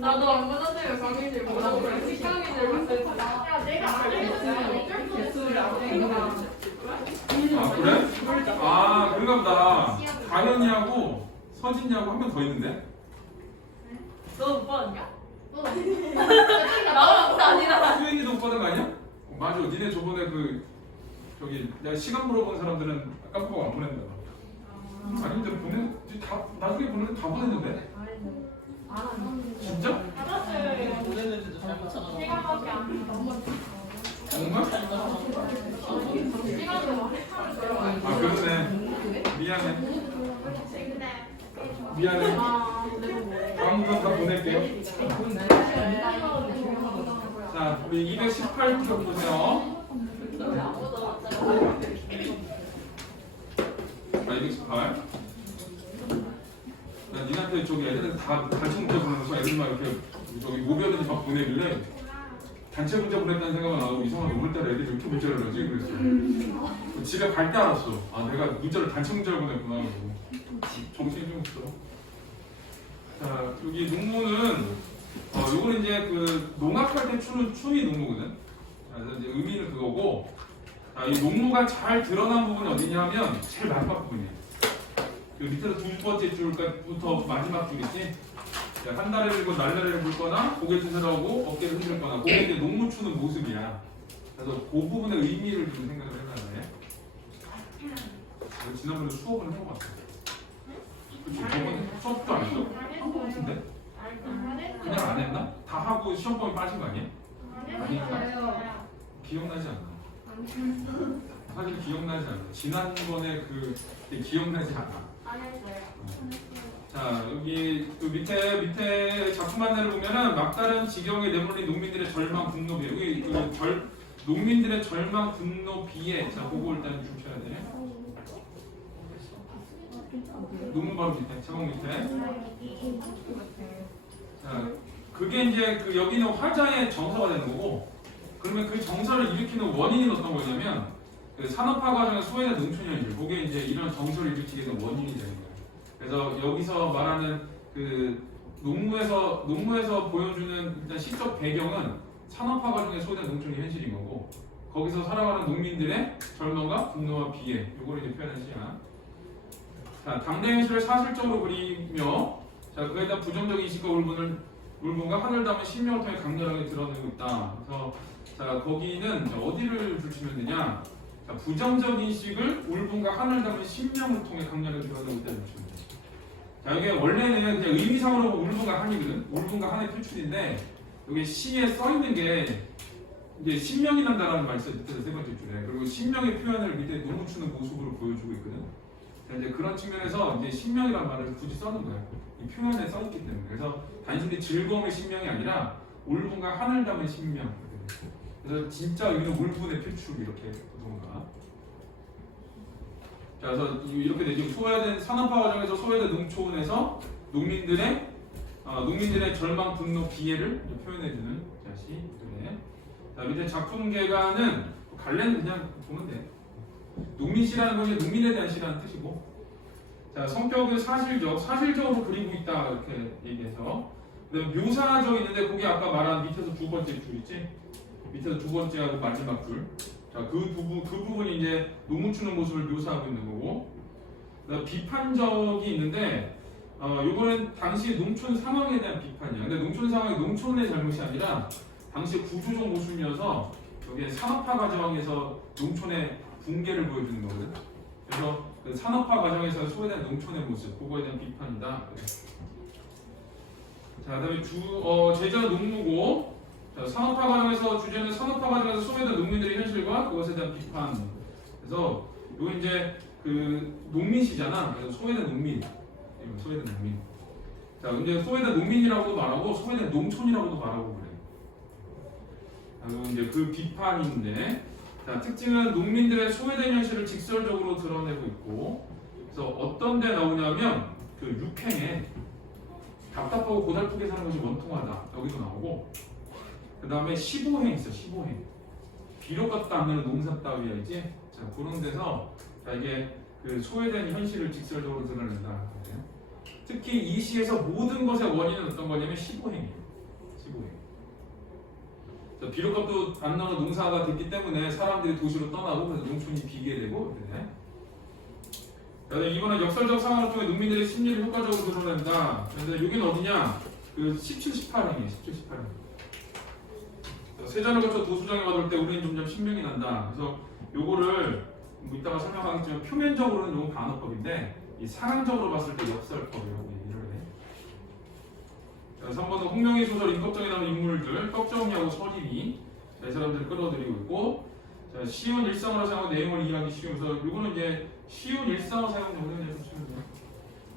나도 얼마 전에 강의실 보고 그래. 식강의실 봤을 때. 야, 내가 안 해도 개수를 안 해. 아 그래? 아 그런가 보다. 가연이하고 서진이하고 한 명 더 있는데? 너 못 받았냐? 나랑 못 아니라. 수인이도 못 받은 거 아니야? 맞아. 니네 저번에 그 저기 내가 시간 물어본 사람들은 깜빡하고 안 보낸다. 아닌데 다 나중에 보내면 다 보냈는데? 진짜? 받았어요. 보냈는데도 잘못 찾아서 시간밖에 안 돼. 정말? 시간으로 헷갈려 들어가요. 아 그러네. 미안해. 미안해. 다음부터 다 보낼게요. 자, 우리 218쪽 보세요. 자, 218. 나 니한테 저기 애들은 다 단체 문자 보내면서 애들만 이렇게 저기 모비어든지 막 보내길래 단체 문자 보냈다는 생각은 안 하고 이상하게 오늘따라 애들이 이렇게 문자를 하지 그랬어. 집에 갈 때 알았어. 아 내가 문자를 단체 문자를 보냈구나. 그러고. 정신이 좀 없어. 자 여기 농무는 요거는 이제 그 농악할 때 추는 춤이 농무거든. 그래서 이제 의미는 그거고. 자, 이 농무가 잘 드러난 부분이 어디냐면 제일 마지막 부분이에요. 그 밑에서 두 번째 줄부터 마지막 줄 있지? 한 다리를 들고 날다리를 굴거나 고개 드세라고 어깨를 흔들거나 그게 이제 농무 추는 모습이야. 그래서 그 부분의 의미를 좀 생각을 해놔야 돼. 지난번에 수업을 해본 것 같아. 그치? 저번에 수업도 안 했어? 한 거 같은데? 그냥 안 했나? 다 하고 시험범위 빠진 거 아니야? 아닌가? 기억나지 않나? 사실 기억나지 않나? 지난번에 기억나지 않나? 자 여기 그 밑에 작품 안내를 보면은 막다른 지경에 내몰린 농민들의 절망 분노비 여기 농민들의 절망 분노비에 자 그거 일단 주셔야 돼. 논문 바로 밑에 제목 밑에. 자 그게 이제 그 여기는 화자의 정서가 되는 거고 그러면 그 정서를 일으키는 원인이 어떤 거냐면 그 산업화 과정의 소외된 농촌 현실 그게 이제 이런 정서를 일으키게 된 원인이 되는 거예요. 그래서 여기서 말하는 그 농무에서 보여주는 일단 시적 배경은 산업화 과정의 소외된 농촌의 현실인 거고 거기서 살아가는 농민들의 절망과 분노와 비애 요거를 이제 표현한 시야. 자 당대 현실을 사실적으로 그리며 자 그에 대한 부정적인 인식과 울분과 하늘 담은 신명을 통해 강렬하게 드러내고 있다. 그래서 자 거기는 어디를 붙이면 되냐? 자, 부정적 인식을 울분과 하늘 담은 신명을 통해 강렬하게 드러내고 있다는 것입니다. 자, 이게 원래는 그냥 의미상으로 울분과 한이거든. 울분과 한의 표출인데 여기 시에 써 있는 게 이제 신명이란다라는 말이 있어요. 밑에서 세 번째 줄에. 그리고 신명의 표현을 밑에 농무 추는 모습으로 보여주고 있거든. 자, 이제 그런 측면에서 이제 신명이라는 말을 굳이 써는 거예요. 이 표현에 써 있기 때문에. 그래서 단순히 즐거움의 신명이 아니라 울분과 한을 담은 신명. 그래서 진짜 여기는 울분의 표출 이렇게 뭔가. 자, 그래서 이렇게 되죠. 소외된 산업화 과정에서 소외된 농촌에서 농민들의 절망, 분노, 비애를 표현해주는 자시. 그래. 자, 밑에 작품 개가는 갈래는 그냥 보면 돼. 농민시라는 것이 농민에 대한 시라는 뜻이고. 자, 성격은 사실적으로 그리고 있다 이렇게 얘기해서. 그다음에 묘사적 있는데 거기 아까 말한 밑에서 두 번째 줄 있지? 밑에서 두 번째하고 마지막 줄. 자, 그 부분이 이제 농무 추는 모습을 묘사하고 있는 거고. 그다음 비판적이 있는데, 요거는 당시 농촌 상황에 대한 비판이야. 근데 농촌 상황이 농촌의 잘못이 아니라 당시 구조적 모순이어서 여기에 산업화 과정에서 농촌의 붕괴를 보여주는 거거든. 그래서 그 산업화 과정에서 소외된 농촌의 모습, 그거에 대한 비판이다. 자, 그다음에 제자는 농무고. 자, 산업화 과정에서 주제는 산업화 과정에서 소외된 농민들의 현실과 그것에 대한 비판. 그래서 이거 이제 그 농민시잖아. 그래서 소외된 농민. 소외된 농민. 자, 근데 소외된 농민이라고도 말하고 소외된 농촌이라고도 말하고 그래. 이제 그 비판인데, 자, 특징은 농민들의 소외된 현실을 직설적으로 드러내고 있고, 그래서 어떤 데 나오냐면 그 6행에 답답하고 고달프게 사는 것이 원통하다 여기도 나오고. 그 다음에 15행 있어. 15행 비록 같다 하면 농사 따위야 있지. 자 그런 데서 자 이게 그 소외된 현실을 직설적으로 드러낸다. 특히 이 시에서 모든 것의 원인은 어떤 거냐면 15행이에요. 기부예요. 비록 값도 안 나오는 농사가 됐기 때문에 사람들이 도시로 떠나고 그래서 농촌이 비게 되고 그래. 이번에 역설적 상황을 통해 농민들의 심리를 효과적으로 드러낸다. 그런데 여기는 어디냐? 그 17, 18행이에요. 17, 18행. 세전을 거쳐 도수장에 와둘 때 우리는 점점 신명이 난다. 그래서 요거를 뭐 이따가 설명하겠지만 표면적으로는 요건 반어법인데 이 상황적으로 봤을 때 역설법이라고 얘기를 해. 자, 3번은 홍명희 소설 임꺽정에 나오는 인물들 꺽정이하고 서림이 이 사람들을 끌어들이고 있고, 자, 쉬운 일상어로 사용한 내용을 이해하기 쉬우면서 요거는 이제 쉬운 일상어 사용 정도는 좀 쉬운 거예요.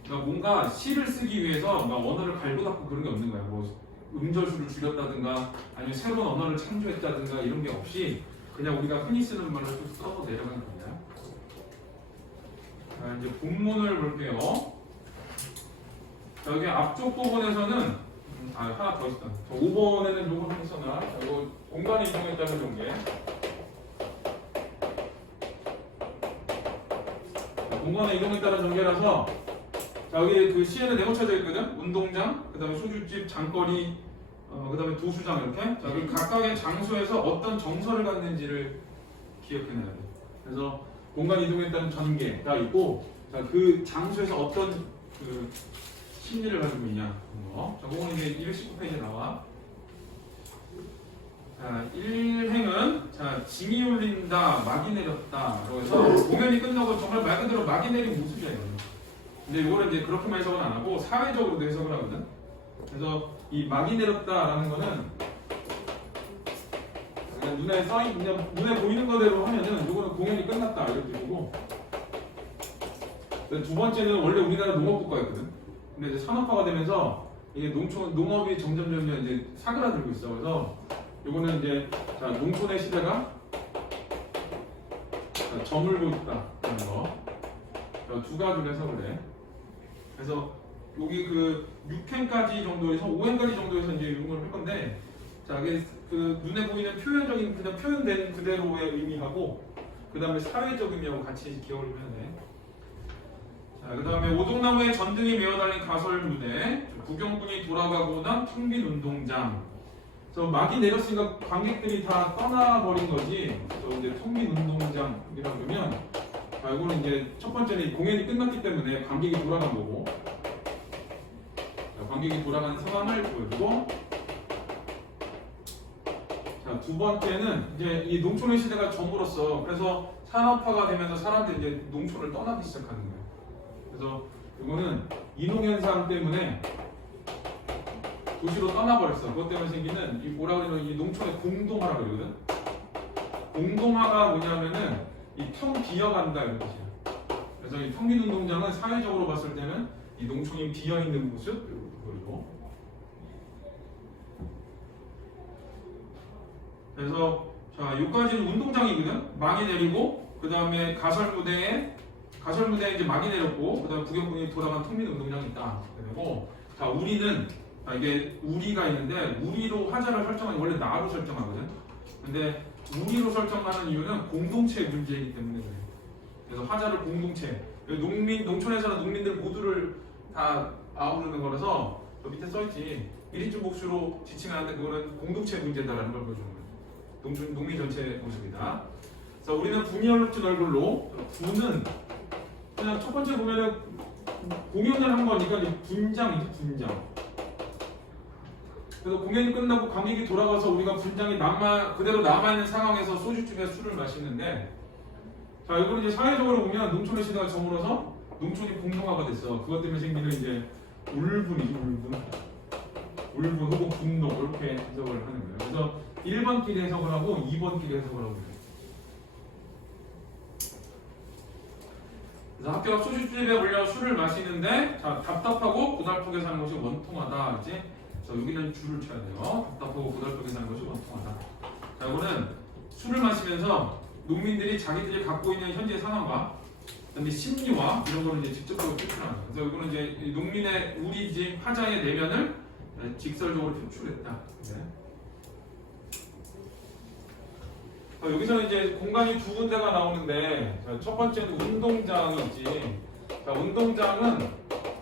그러니까 뭔가 시를 쓰기 위해서 막 언어를 갈고 닦고 그런 게 없는 거야. 뭐 음절수를 줄였다든가 아니면 새로운 언어를 창조했다든가 이런 게 없이 그냥 우리가 흔히 쓰는 말로 쭉 써서 내려가는 겁니다. 자, 이제 본문을 볼게요. 자, 여기 앞쪽 부분에서는 하나 더 있다. 5번에는 요거 좀 써놔. 이거 공간의 이동에 따른 전개. 공간의 이동에 따른 전개라서 자, 여기 그 시에는 네모쳐져 있거든. 운동장, 그 다음에 소주집, 장거리, 그 다음에 도수장 이렇게. 자, 그 각각의 장소에서 어떤 정서를 갖는지를 기억해놔야 돼. 그래서 공간 이동에 따른 전개가 있고, 자, 그 장소에서 어떤 그 심리를 가지고 있냐. 자, 그거는 이제 219페이지에 나와. 자, 1행은 자, 징이 울린다, 막이 내렸다. 그래서 공연이 끝나고 정말 말 그대로 막이 내린 모습이에요. 근데 이거를 이제 그렇게만 해석은 안 하고 사회적으로도 해석을 하거든. 그래서 이 막이 내렸다라는 거는 그냥 눈에 보이는 거대로 하면은 이거는 공연이 끝났다 이렇게 보고, 두 번째는 원래 우리나라 농업국가였거든. 근데 이제 산업화가 되면서 이게 농업이 점점 이제 사그라들고 있어. 그래서 이거는 이제 자, 농촌의 시대가 자, 저물고 있다라는 거. 두 가지로 해석을 해. 그래서 여기 그 6행까지 정도에서 5행까지 정도에서 이제 이런 걸 할 건데, 자, 이게 그 눈에 보이는 표현적인 그냥 표현된 그대로의 의미하고 그 다음에 사회적 의미하고 같이 기억을 해야 돼. 자, 그 다음에 오동나무에 전등이 메어달린 가설 무대, 구경꾼이 돌아가고 난 텅 빈 운동장. 그래서 막이 내렸으니까 관객들이 다 떠나버린 거지. 그래서 이제 텅 빈 운동장이라고 그러면, 자, 이거는 이제 첫 번째는 공연이 끝났기 때문에 관객이 돌아간 거고, 자, 관객이 돌아가는 상황을 보여주고, 자, 두 번째는 이제 이 농촌의 시대가 저물었어. 그래서 산업화가 되면서 사람들이 이제 농촌을 떠나기 시작하는 거예요. 그래서 이거는 인홍현상 때문에 도시로 떠나버렸어. 그것 때문에 생기는 이 뭐라 그러면 이 농촌의 공동화라고 그러거든. 공동화가 뭐냐면은 이 텅 비어간다 이런 뜻이야. 그래서 이 텅 빈 운동장은 사회적으로 봤을 때는 이 농촌이 비어 있는 모습 그리고 그래서 자, 여기까지는 운동장이거든. 막이 내리고 그 다음에 가설 무대에 이제 막이 내렸고 그 다음에 구경꾼이 돌아간 텅 빈 운동장이 있다. 그리고 자, 우리는 이게 우리가 있는데 우리로 화자를 설정하는 원래 나로 설정하거든. 근데 우리로 설정하는 이유는 공동체의 문제이기 때문에 그래요. 그래서 화자를 공동체, 농촌에 사는 농민들 모두를 다 아우르는 거라서 저 밑에 써있지. 1인칭 복수로 지칭하는데 그거는 공동체의 문제다라는 걸 보여주는 거예요. 농민 전체의 모습이다. 자, 우리는 분열진 얼굴로, 부는 그냥 첫 번째 보면은 공연을 한 거니까 이제 분장이지, 분장. 그래서 공연이 끝나고 관객이 돌아가서 우리가 분장이 그대로 남아있는 상황에서 소주집에 술을 마시는데, 자, 이거는 이제 사회적으로 보면 농촌의 시대가 저물어서 농촌이 공동화가 됐어. 그것 때문에 생기는 이제 울분이지, 울분 혹은 분노 이렇게 해석을 하는 거예요. 그래서 1번끼리 해석을 하고 2번끼리 해석을 하고 그래요. 그래서 학교 앞 소주집에 몰려 술을 마시는데, 자, 답답하고 고달프게 사는 것이 원통하다. 이제 자, 여기는 줄을 쳐야 돼요. 답답하고 고달프게 사는 것이 원통하다. 자, 이거는 술을 마시면서 농민들이 자기들이 갖고 있는 현재 상황과 그다음에 심리와 이런 거를 이제 직접적으로 표출하는 거예요. 그래서 이거는 이제 농민의 우리 집 화자의 내면을 직설적으로 표출했다. 네. 여기서는 이제 공간이 두 군데가 나오는데, 자, 첫 번째는 운동장이 있지. 자, 운동장은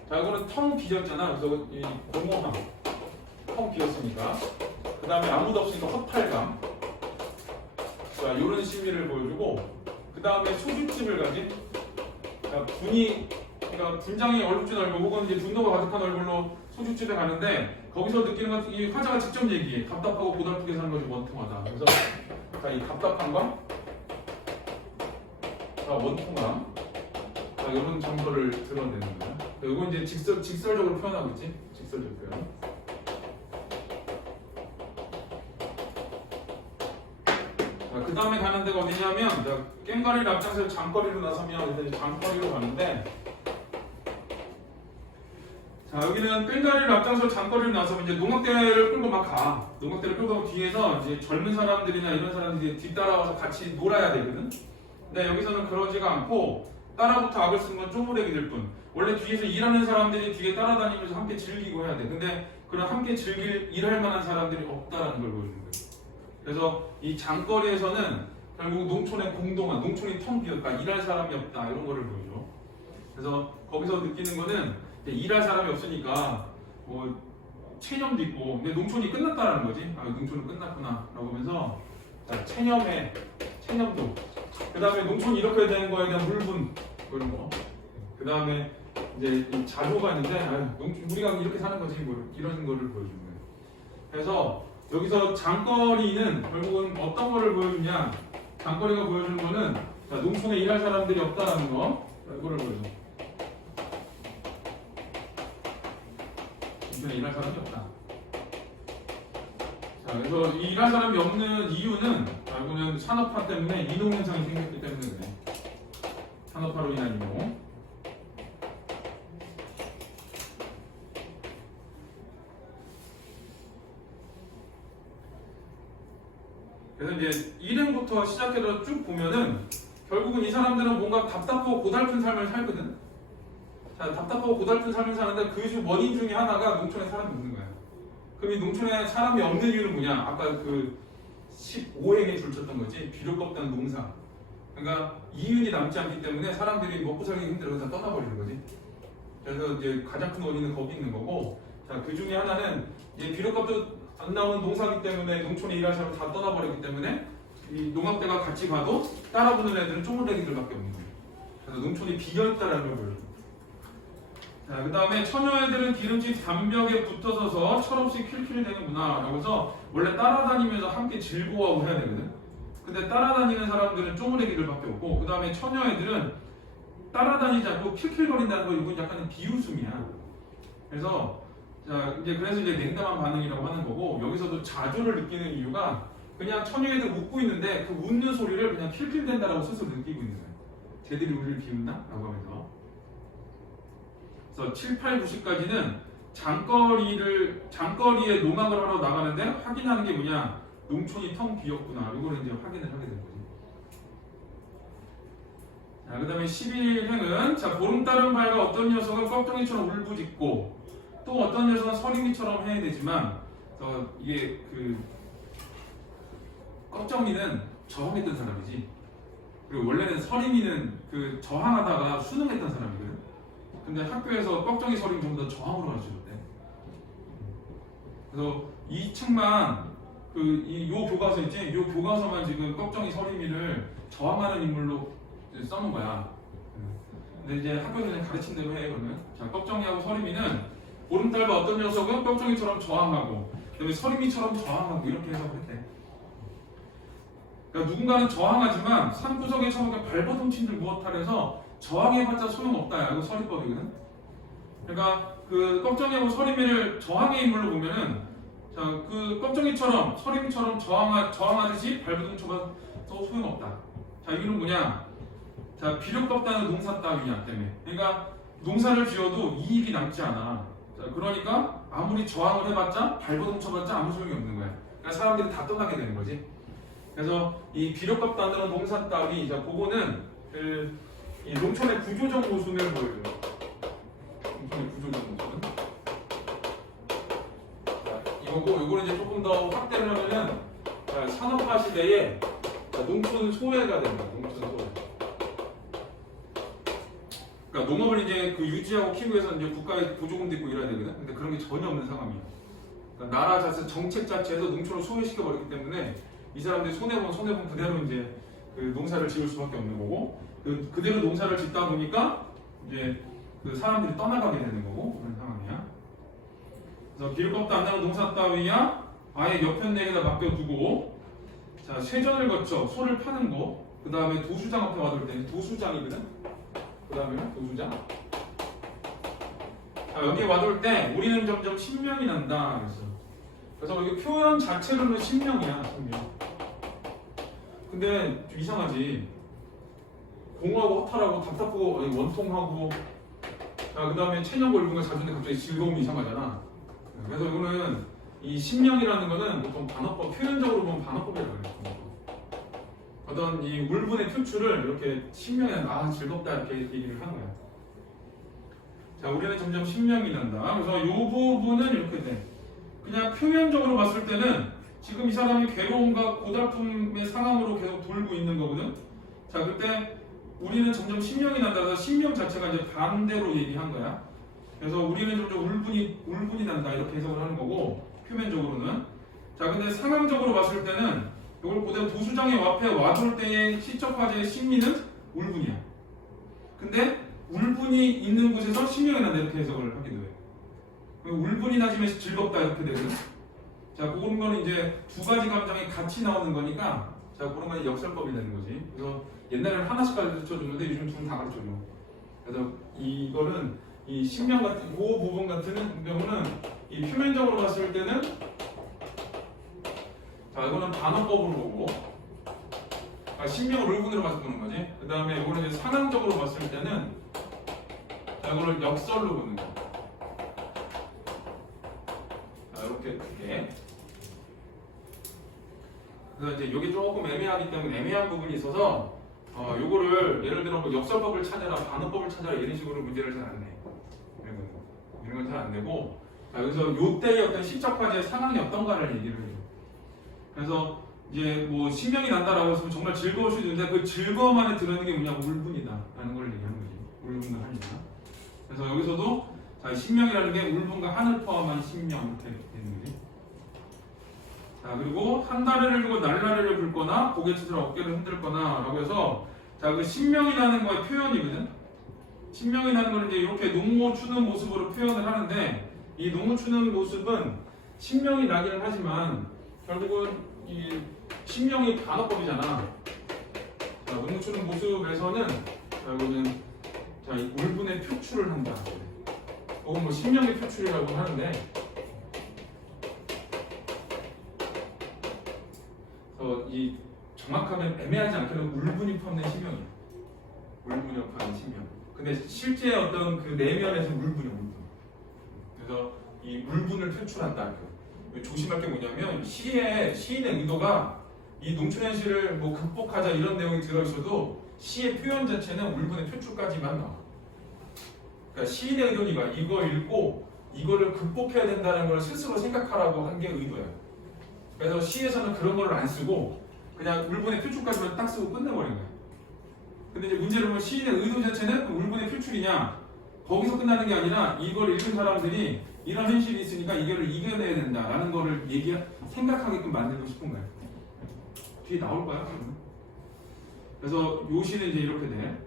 자, 이거는 텅 비었잖아. 그래서 이 공허함, 텅 비었으니까. 그 다음에 아무도 없으니까 허탈감. 자, 이런 심리를 보여주고, 그 다음에 소주집을 가진, 그러니까 분장이 얼룩진 얼굴 혹은 이제 분노가 가득한 얼굴로 소주집에 가는데 거기서 느끼는 것, 이 화자가 직접 얘기해. 답답하고 고달프게 사는 것이 원통하다. 그래서 자, 이 답답함과 원통함, 이런 정서를 드러내는 거야. 이건 이제 직설적으로 표현하고 있지. 직설적 표현. 그 다음에 가는 데가 어디냐면, 꽹과리를 앞장서 장거리로 나서면 이제 장거리로 가는데, 자, 여기는 꽹과리를 앞장서 장거리로 나서면 이제 농악대를 끌고 막 가. 농악대를 끌고 뒤에서 이제 젊은 사람들이나 이런 사람들이 뒤따라와서 같이 놀아야 되거든. 근데 여기서는 그러지가 않고 따라붙어 악을 쓰는 건 쪼무레기들 뿐. 원래 뒤에서 일하는 사람들이 뒤에 따라다니면서 함께 즐기고 해야 돼. 근데 그런 함께 일할 만한 사람들이 없다라는 걸 보여주는 거예요. 그래서 이 장거리에서는 결국 농촌의 공동화, 농촌이 텅 비었다, 일할 사람이 없다 이런 거를 보여줘. 그래서 거기서 느끼는 거는 일할 사람이 없으니까 뭐 체념도 있고, 근데 농촌이 끝났다라는 거지. 아, 농촌은 끝났구나라고 하면서 체념도. 그 다음에 농촌이 이렇게 되는 거에 대한 물분 그런 거. 그 다음에 이제 이 자료가 있는데, 우리가 이렇게 사는 거지 뭐 이런 거를 보여주는 거예요. 그래서 여기서 장거리는 결국은 어떤 거를 보여주냐? 장거리가 보여주는 거는 농촌에 일할 사람들이 없다는 거, 이거를 보여줘. 농촌에 일할 사람이 없다. 자, 그래서 이 일할 사람이 없는 이유는 결국은 산업화 때문에 이농 현상이 생겼기 때문에 그래. 산업화로 인한 이농. 그래서 이제 1행부터 시작해서 쭉 보면은 결국은 이 사람들은 뭔가 답답하고 고달픈 삶을 살거든. 자, 답답하고 고달픈 삶을 사는데 그 원인 중에 하나가 농촌에 사람이 없는 거야. 그럼 이 농촌에 사람이 없는 이유는 뭐냐? 아까 그 15행에 줄쳤던 거지. 비료가 없다는 농사. 그러니까 이윤이 남지 않기 때문에 사람들이 먹고 살기 힘들어서 떠나버리는 거지. 그래서 이제 가장 큰 원인은 거기 있는 거고, 자, 그 중에 하나는 이제 비료값도 안 나오는 농사기 때문에 농촌에 일할 사람 다 떠나버리기 때문에 이 농악대가 같이 가도 따라붙는 애들은 쪼물레기들밖에 없는 거예요. 그래서 농촌이 비어있다라는 걸 보여줘요. 자, 그 다음에 처녀 애들은 기름진 담벽에 붙어서서 철없이 킬킬이 되는구나 라고 해서 원래 따라다니면서 함께 즐거워하고 해야 되거든. 근데 따라다니는 사람들은 쪼물레기들밖에 없고, 그 다음에 처녀 애들은 따라다니지 않고 킬킬거린다는 거, 이건 약간 비웃음이야. 그래서 그래서 이제 냉담한 반응이라고 하는 거고, 여기서도 자조를 느끼는 이유가 그냥 처녀애들 웃고 있는데 그 웃는 소리를 그냥 킬킬댄다라고 스스로 느끼고 있는 거예요. 쟤들이 우리를 비웃나? 라고 하면서. 그래서 7, 8, 90까지는 장거리에 농악을 하러 나가는데 확인하는 게 뭐냐? 농촌이 텅 비었구나. 이거를 이제 확인을 하게 되는 거지. 자, 그 다음에 11행은 자, 보름달은 밝아 어떤 녀석은 꺽정이처럼 울부짖고 또 어떤 녀석은 서림이처럼 해야 되지만, 이게 그 꺽정이는 저항했던 사람이지. 그리고 원래는 서림이는 그 저항하다가 수능했던 사람이거든. 근데 학교에서 꺽정이 서림 전부 다 저항으로 가르쳐줬대. 그래서 이 책만 요 교과서 있지? 요 교과서만 지금 꺽정이 서림이를 저항하는 인물로 써놓은 거야. 근데 이제 학교에서 가르친 대로 해 그러면. 자, 꺽정이하고 서림이는 보름달과 어떤 녀석은 꺽정이처럼 저항하고, 그다음에 서림이처럼 저항하고 이렇게 해석을 했대. 그러니까 누군가는 저항하지만 산구석에 처박혀 발버둥친들 무엇하래서 저항해봤자 소용없다. 이거 서리법이거든. 그러니까 그 꺽정이하고 서림이를 저항의 인물로 보면은, 자, 그 꺽정이처럼 서림이처럼 저항하듯이 발버둥 쳐봐도 소용없다. 자, 이유는 뭐냐? 자, 비료가 없다는 농사 따위냐 때문에. 그러니까 농사를 지어도 이익이 남지 않아. 자, 그러니까 아무리 저항을 해봤자 발버둥 쳐봤자 아무 소용이 없는 거야. 그러니까 사람들이 다 떠나게 되는 거지. 그래서 이 비료값도 안 드는 농사 따위, 자, 그거는 이 농촌의 구조적 모순을 보여줘요. 농촌의 구조적 모순. 자, 이거고, 요거는 이제 조금 더 확대를 하면은, 자, 산업화 시대에 농촌 소외가 된다. 농촌 소외. 그러니까 농업을 이제 그 유지하고 키우기 위해서 이제 국가의 보조금도 있고 이래야 되거든. 근데 그런 게 전혀 없는 상황이야. 그러니까 나라 자체 정책 자체에서 농촌을 소외시켜 버렸기 때문에 이 사람들이 손해본 그대로 이제 그 농사를 지을 수밖에 없는 거고 그대로 농사를 짓다 보니까 이제 그 사람들이 떠나가게 되는 거고 그런 상황이야. 그래서 기를 법도 안 나는 농사 따위야 아예 여편네에다 맡겨두고 자 세전을 거쳐 소를 파는 거 그 다음에 도수장 앞에 와둘 때는 도수장이거든. 그 다음에는 도수장. 자 여기에 와둘 때 우리는 점점 신명이 난다. 그래서 여기 표현 자체로는 신명이야 신명. 근데 좀 이상하지. 공하고 허탈하고 답답하고 원통하고 자 그 다음에 체념 걸리는 거 자주인데 갑자기 즐거움이 이상하잖아. 그래서 이거는 이 신명이라는 거는 보통 반어법 표현적으로 보면 반어법이라고 해요. 어떤 이 울분의 표출을 이렇게 신명이 난다 즐겁다 이렇게 얘기를 하는 거야. 자 우리는 점점 신명이 난다. 그래서 이 부분은 이렇게 돼. 그냥 표면적으로 봤을 때는 지금 이 사람이 괴로움과 고달픔의 상황으로 계속 돌고 있는 거거든. 자 그때 우리는 점점 신명이 난다. 그래서 신명 자체가 이제 반대로 얘기한 거야. 그래서 우리는 점점 울분이 난다 이렇게 해석을 하는 거고 표면적으로는. 자 근데 상황적으로 봤을 때는 이걸 그대로 도수장의 앞에 와둘 때의 시적 화제의 신미는 울분이야. 근데 울분이 있는 곳에서 신명이 난다 이렇게 해석을 하기도 해. 울분이 나지면 즐겁다 이렇게 되거든. 자 그런 거는 이제 두 가지 감정이 같이 나오는 거니까 자 그런 건 역설법이 되는 거지. 그래서 옛날에는 하나씩 가르쳐줬는데 요즘 둘 다 가르쳐줘. 그래서 이거는 이 신명 같은 그 부분 같은 경우는 이 표면적으로 봤을 때는 자 이거는 반어법으로 보고 신명을 울분으로 봐서 보는 거지. 그 다음에 이거는 이제 상황적으로 봤을 때는 자 이거를 역설로 보는 거. 자 이렇게 두 개. 그래서 이제 여기 조금 애매하기 때문에 애매한 부분이 있어서 요거를 예를 들어 뭐 역설법을 찾아라, 반어법을 찾아라 이런 식으로 문제를 잘 안 내. 이런 건 잘 안 내고 자, 여기서 요때의 어떤 시적 화제의 상황이 어떤가를 얘기를 해요. 그래서 이제 뭐 신명이 난다라고 해서 정말 즐거울 수도 있는데 그 즐거움 안에 들어있는 게 뭐냐 울분이다라는 걸 얘기하는 거지. 울분과 한이다. 그래서 여기서도 자, 신명이라는 게 울분과 한을 포함한 신명 이렇게 되는 거지. 자 그리고 한 다리를 들고 날라리를 긁거나 고개 치들어 어깨를 흔들거나 라고 해서 자 그 신명이라는 거의 표현이거든. 신명이라는 걸 이제 이렇게 농모 추는 모습으로 표현을 하는데 이 농모 추는 모습은 신명이 나기는 하지만 결국은 이 신명이 반어법이잖아. 자 농모 추는 모습에서는 자 이거는 자 이 울분의 표출을 한다. 혹은 뭐 신명의 표출이라고 하는데 이 정확하면 애매하지 않게는 울분이 포함된 신명이야. 울분이 포함된 신명. 근데 실제 어떤 그 내면에서 울분이야, 울분. 그래서 이 울분을 표출한다. 조심할 게 뭐냐면 시인의 의도가 이 농촌현실을 뭐 극복하자 이런 내용이 들어있어도 시의 표현 자체는 울분의 표출까지만 나와. 그러니까 시인의 의도는 이거 읽고 이거를 극복해야 된다는 걸 스스로 생각하라고 한 게 의도야. 그래서 시에서는 그런 걸 안 쓰고 그냥 울분의 표출까지만 딱 쓰고 끝내버린 거야. 근데 이제 문제를 보면 시인의 의도 자체는 울분의 표출이냐 거기서 끝나는 게 아니라 이걸 읽은 사람들이 이런 현실이 있으니까 이거를 이겨내야 된다라는 거를 생각하게끔 만들고 싶은 거야. 뒤에 나올 거야. 그래서 요 시는 이제 이렇게 돼.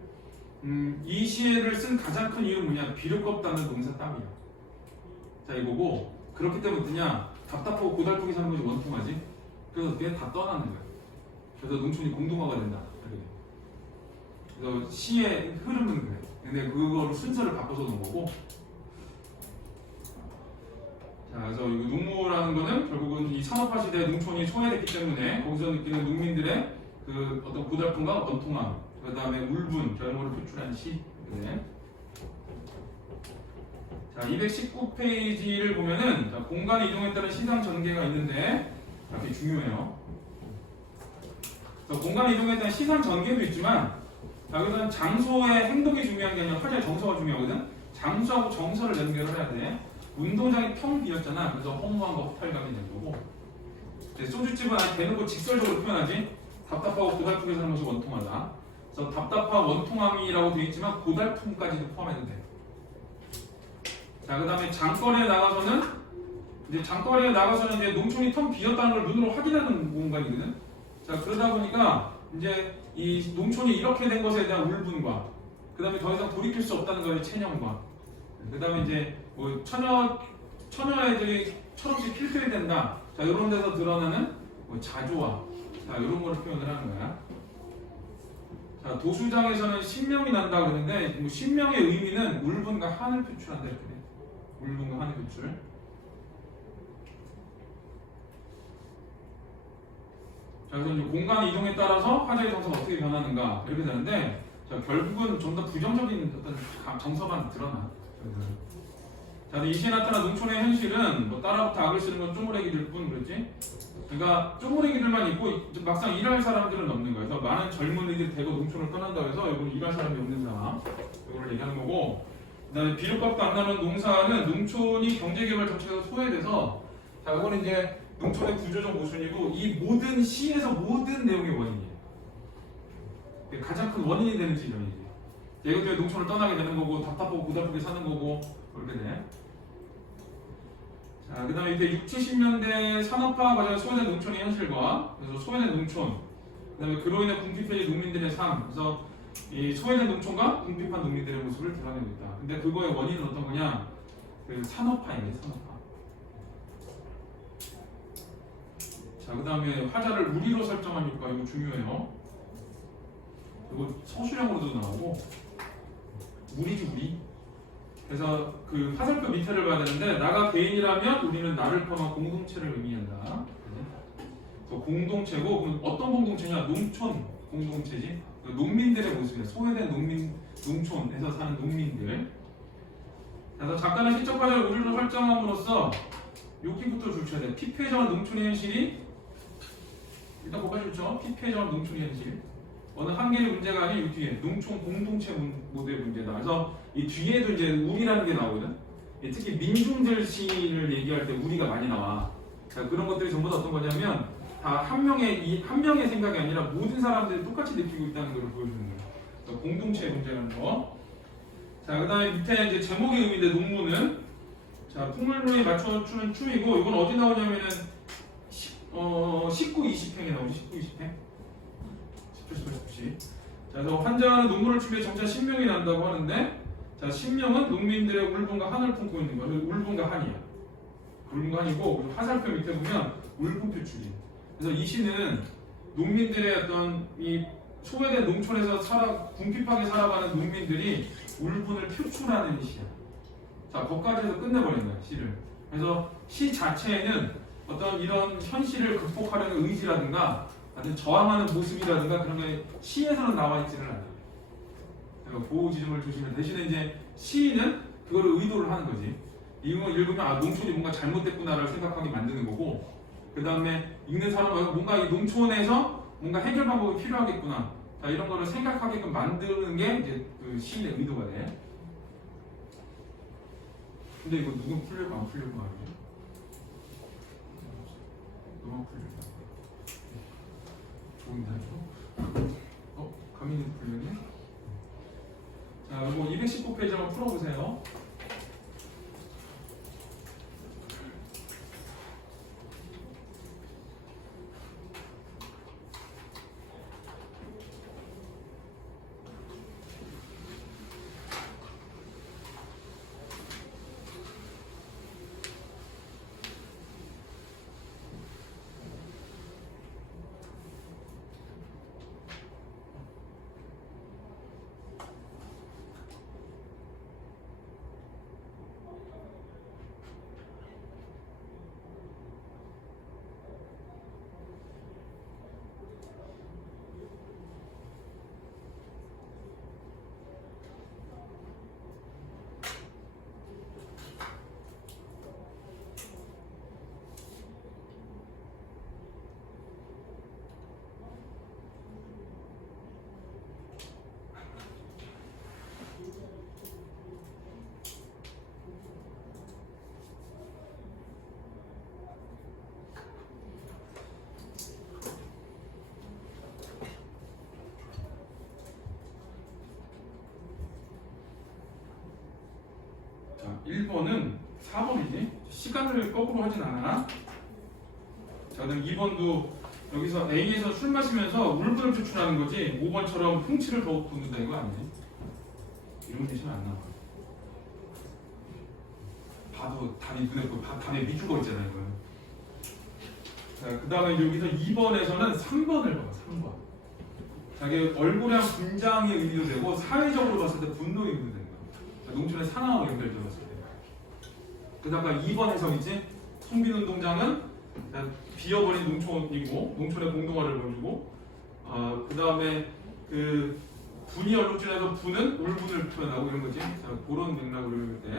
이 시를 쓴 가장 큰 이유는 뭐냐? 비를 껍다는 동사 땀이야. 자 이거고 그렇기 때문에 뭐냐? 답답하고 고달프게 사는 것이 원통하지. 그래서 그게 다 떠나는 거야. 그래서 농촌이 공동화가 된다. 그래서 시의 흐름은 그래. 근데 그거를 순서를 바꿔서 놓은 거고. 자, 그래서 이 농무라는 거는 결국은 이 산업화 시대에 농촌이 소외됐기 때문에 거기서 느끼는 농민들의 그 어떤 고달픔과 원통함, 그 다음에 울분, 이런 거를 표출한 시. 네. 자, 219페이지를 보면은 자, 공간 이동에 따른 시상 전개가 있는데 되게 중요해요. 공간 이동에 따른 시상 전개도 있지만 여기서는 장소의 행동이 중요한 게 아니라 화제의 정서가 중요하거든. 장소하고 정서를 연결을 해야 돼. 운동장이 텅 비었잖아. 그래서 허무함과 허탈감이 된 거고. 소주집은 아예 대놓고 직설적으로 표현하지. 답답하고 고달프게 사는 것이 원통하다. 그래서 답답한 원통함이라고 되어 있지만 고달픔까지도 포함해도 돼. 자, 그 다음에 장거리에 나가서는 이제 장거리에 나가서는 이제 농촌이 텅 비었다는 걸 눈으로 확인하는 공간이거든. 자, 그러다 보니까 이제 이 농촌이 이렇게 된 것에 대한 울분과 그다음에 더 이상 돌이킬 수 없다는 거의 체념과 그다음에 이제 뭐 처녀애들이 철없이 필터해야 된다. 자, 이런 데서 드러나는 뭐 자조와 자, 이런 거를 표현을 하는 거야. 자, 도수장에서는 신명이 난다 그러는데 뭐 신명의 의미는 울분과 한을 표출한다 이렇게 돼. 울분과 한의 표출. 자, 그래서 이제 공간 이동에 따라서 화재의 정서가 어떻게 변하는가 이렇게 되는데 자, 결국은 좀 더 부정적인 어떤 정서만 드러나. 자, 이 시에 나타난 농촌의 현실은 뭐 따라부터 악을 쓰는 건 쪼무레기들 뿐 그렇지? 그러니까 쪼무레기들만 있고 막상 일할 사람들은 없는 거예요. 그래서 많은 젊은이들이 대거 농촌을 떠난다고 해서 여기는 일할 사람이 없는 상황 이걸 얘기하는 거고 그다음에 비료값도 안 나는 농사는 농촌이 경제개발 정책에서 소외돼서 자, 이거는 이제 농촌의 구조적 모순이고 이 모든 시에서 모든 내용의 원인이에요. 가장 큰 원인이 되는 지점이지. 이것 때문에 농촌을 떠나게 되는 거고 답답하고 고달프게 사는 거고 그렇게 돼. 자, 그 다음에 이때 60, 70년대 산업화 과정에 소외된 농촌의 현실과 그래서 소외된 농촌 그 다음에 그로 인해 궁핍해진 농민들의 삶 그래서 이 소외된 농촌과 궁핍한 농민들의 모습을 드러내고 있다. 근데 그거의 원인은 어떤 거냐? 그 산업화예요. 산업화. 자, 그 다음에 화자를 우리로 설정한 효과 이거 중요해요. 이거 서술형으로도 나오고 우리지 우리. 그래서 그 화살표 밑에를 봐야 되는데 나가 개인이라면 우리는 나를 포함한 공동체를 의미한다. 그래서 공동체고 그럼 어떤 공동체냐? 농촌 공동체지. 농민들의 모습이야. 소외된 농촌에서 사는 농민들. 그래서 작가는 시적 과정을 우리로 설정함으로써 여기부터 줄쳐야 돼. 피폐해져간 농촌의 현실이 일단 거기까지 좋죠. 피폐해져간 농촌의 현실. 어느 한 개의 문제가 아닌 이 뒤에 농촌 공동체 모두의 문제다. 그래서 이 뒤에도 이제 우리라는 게 나오거든. 특히 민중들 시를 얘기할 때 우리가 많이 나와. 자, 그런 것들이 전부 다 어떤 거냐면 다 한 명의 생각이 아니라 모든 사람들이 똑같이 느끼고 있다는 걸 보여주는 거예요. 그래서 공동체의 문제라는 거. 자, 그다음에 밑에 이제 제목의 의미인데 논문은 자, 풍물로에 맞춰주는 춤이고 이건 어디 나오냐면은 19, 20행에 나오지. 19, 20행. 10초, 10초. 자, 그래서 환자는 눈물을 추며 점차 신명이 난다고 하는데 자, 신명은 농민들의 울분과 한을 품고 있는 거예요. 울분과 한이야. 울분과 한이고 그리고 화살표 밑에 보면 울분 표출이. 그래서 이 시는 농민들의 어떤 이 소외된 농촌에서 궁핍하게 살아가는 농민들이 울분을 표출하는 시야. 자, 거기까지 해서 끝내버린 거야, 시를. 그래서 시 자체에는 어떤 이런 현실을 극복하려는 의지라든가 아니면 저항하는 모습이라든가 그런 게 시에서는 나와 있지는 않아요. 그러니까 보호 지점을 조심해. 대신에 이제 시인은 그거를 의도를 하는 거지. 이거 읽으면 아, 농촌이 뭔가 잘못됐구나를 생각하게 만드는 거고 그 다음에 읽는 사람은 뭔가 이 농촌에서 뭔가 해결 방법이 필요하겠구나. 자, 이런 거를 생각하게끔 만드는 게 이제 그 시인의 의도가 돼. 근데 이거 누군 풀려고 안 풀려고 말이지? 누가 풀려고? 좋은데 이거? 가민이 풀려네? 자, 이거 219페이지 한번 풀어보세요. 자, 1번은 4번이지. 시간을 거꾸로 하진 않아. 자, 그럼 2번도 여기서 A에서 술 마시면서 울분을 표출하는 거지 5번처럼 흥치를 더욱 돋는다 이거 아니지? 이런 대신 안 나와. 봐도 답이 눈에 보여. 답에 미주가 있잖아 이거. 자, 그 다음에 여기서 2번에서는 3번을 봐. 3번. 자기 얼굴이랑 분장의 의미도 되고 사회적으로 봤을 때 분노의 의미도 되는 거야. 자, 농촌의 산화와 연결되어 봤을 때. 그래서 아까 2번 해석이지. 송빈운동장은 비어버린 농촌이고 농촌의 공동화를 보여주고 그 다음에 그 분이 얼룩진해서 분은 울분을 표현하고 이런 거지. 자, 그런 맥락으로 읽을 때.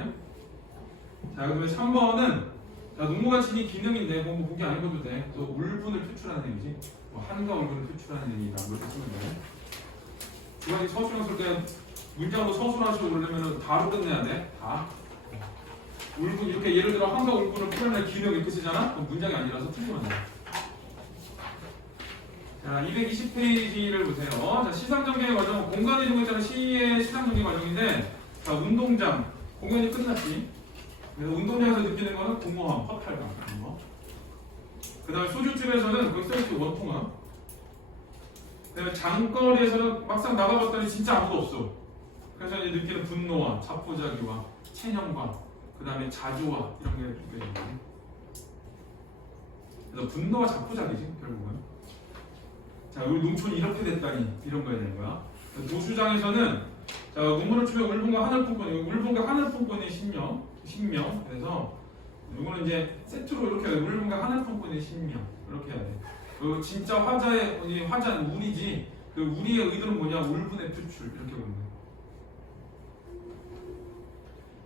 자, 그다음에 3번은 농무가 지닌 기능인데 뭐 보기 안 읽어도 돼. 그래서 울분을 표출하는 의미지. 뭐 한과 울분을 표출하는 의미다. 이렇게 쓰면 돼. 주관이 서술형 쓸 때 문장으로 서술하시고 그러려면 다로 끝내야 돼. 다. 울분 이렇게 예를 들어 한과 울분을 표현할 기능 이렇게 쓰잖아. 그럼 문장이 아니라서 틀리면 돼. 자, 220페이지를 보세요. 자, 시상정계 과정, 공간의 종했잖아. 시의 시상정계 과정인데, 자, 운동장 공연이 끝났지. 그래서 운동장에서 느끼는 거는 공허함, 허탈감 그런 거. 그다음에 소주집에서는 거기 써있지 원통함. 그다음에 장거리에서는 막상 나가봤더니 진짜 아무도 없어. 그래서 이제 느끼는 분노와 자포자기와 체념과 그다음에 자조와 이런 게 느껴지는 거예요. 그래서 분노와 자포자기지 결국은. 자, 우리 농촌이 이렇게 됐다니 이런 거야 되는 거야. 도수장에서는 자, 눈물을 추며 울분과 하늘풍권이 울분과 하늘풍권이 신명. 그래서 이거는 이제 세트로 이렇게 해야 돼. 울분과 하늘풍권이 신명 이렇게 해야 돼. 그 진짜 화자의 화자는 우리지. 그 우리의 의도는 뭐냐? 울분의 표출 이렇게 보는 거야.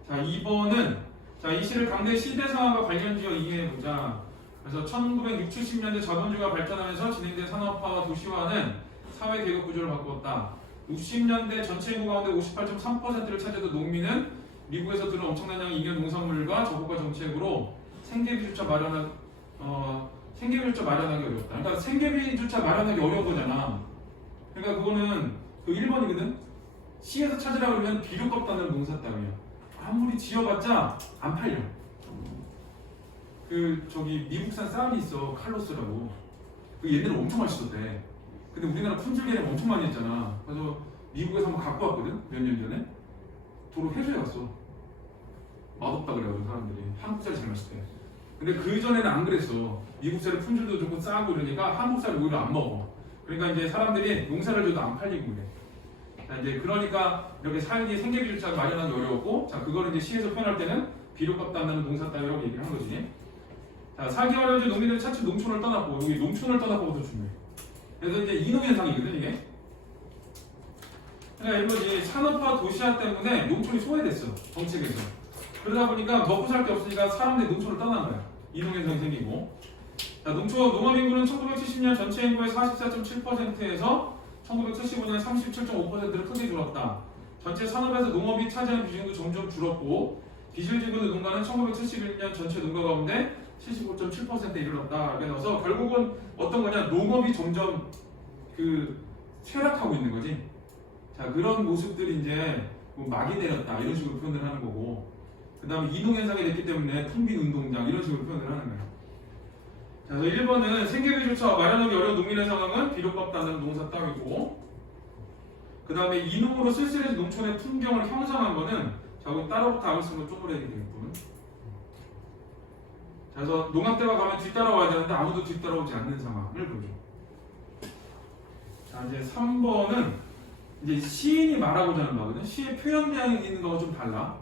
자, 2번은 자, 이 시를 강대 시대상황과 관련지어 이해해보자. 그래서 1960, 70년대 자본주의가 발전하면서 진행된 산업화와 도시화는 사회 계급 구조를 바꾸었다. 60년대 전체 인구 가운데 58.3%를 차지하던 농민은 미국에서 들은 엄청난 양의 이견 농산물과 저고가 정책으로 생계비조차 마련하기 어렵다. 그러니까 생계비조차 마련하기 어려운 거잖아. 그러니까 그거는 그 1번이거든. 시에서 찾으라 그러면 비료값 없다는 농사 땅이야. 아무리 지어봤자 안 팔려. 그 저기 미국산 쌀이 있어. 칼로스라고. 그 얘네들 엄청 맛있었대. 근데 우리나라 품질계량 엄청 많이 했잖아. 그래서 미국에서 한번 갖고 왔거든. 몇 년 전에. 도로 회수해 갔어. 맛없다 그래가지고 사람들이. 한국 쌀이 제일 맛있대. 근데 그 전에는 안 그랬어. 미국 쌀의 품질도 조금 싸고 이러니까 한국 쌀을 오히려 안 먹어. 그러니까 이제 사람들이 농사를 줘도 안 팔리고 그래. 자, 이제 그러니까 이렇게 살기 생계비조차 마련하기 어려웠고, 자, 그거를 이제 시에서 표현할 때는 비료값도 안 나는 농사 따위라고 얘기를 한 거지. 자, 살기 어려운 농민들이 차츰 농촌을 떠났고, 여기 농촌을 떠났고부터 중요해. 그래서 이제 이농현상이거든 이게. 그러니까 이거지 산업화 도시화 때문에 농촌이 소외됐어 정책에서. 그러다 보니까 먹고 살 게 없으니까 사람들이 농촌을 떠난 거야. 이농현상이 생기고. 자, 농업 인구는 1970년 전체 인구의 44.7%에서 1975년 37.5%로 크게 줄었다. 전체 산업에서 농업이 차지하는 비중도 점점 줄었고 비실지구 농가는 1971년 전체 농가 가운데 75.7%에 이르렀다. 그래서 결국은 어떤 거냐? 농업이 점점 그 쇠락하고 있는 거지. 자, 그런 모습들이 이제 뭐 막이 내렸다 이런 식으로 표현을 하는 거고, 그 다음에 이농현상이 됐기 때문에 텅빈 운동장 이런 식으로 표현을 하는 거예요. 자, 그래서 1번은 생계비조차 마련하기 어려운 농민의 상황은 비료값도 안 나는 농사 땅이고, 그 다음에 이농으로 쓸쓸해진 농촌의 풍경을 형성한 거는 자, 우리 따로부터 악을 쓰면 쪼그라들게 되겠군. 자, 그래서 농악대가 가면 뒤따라와야 되는데 아무도 뒤따라오지 않는 상황을 보죠. 자, 이제 3번은 이제 시인이 말하고자 하는 거거든. 시의 표현량이 있는 거가 좀 달라.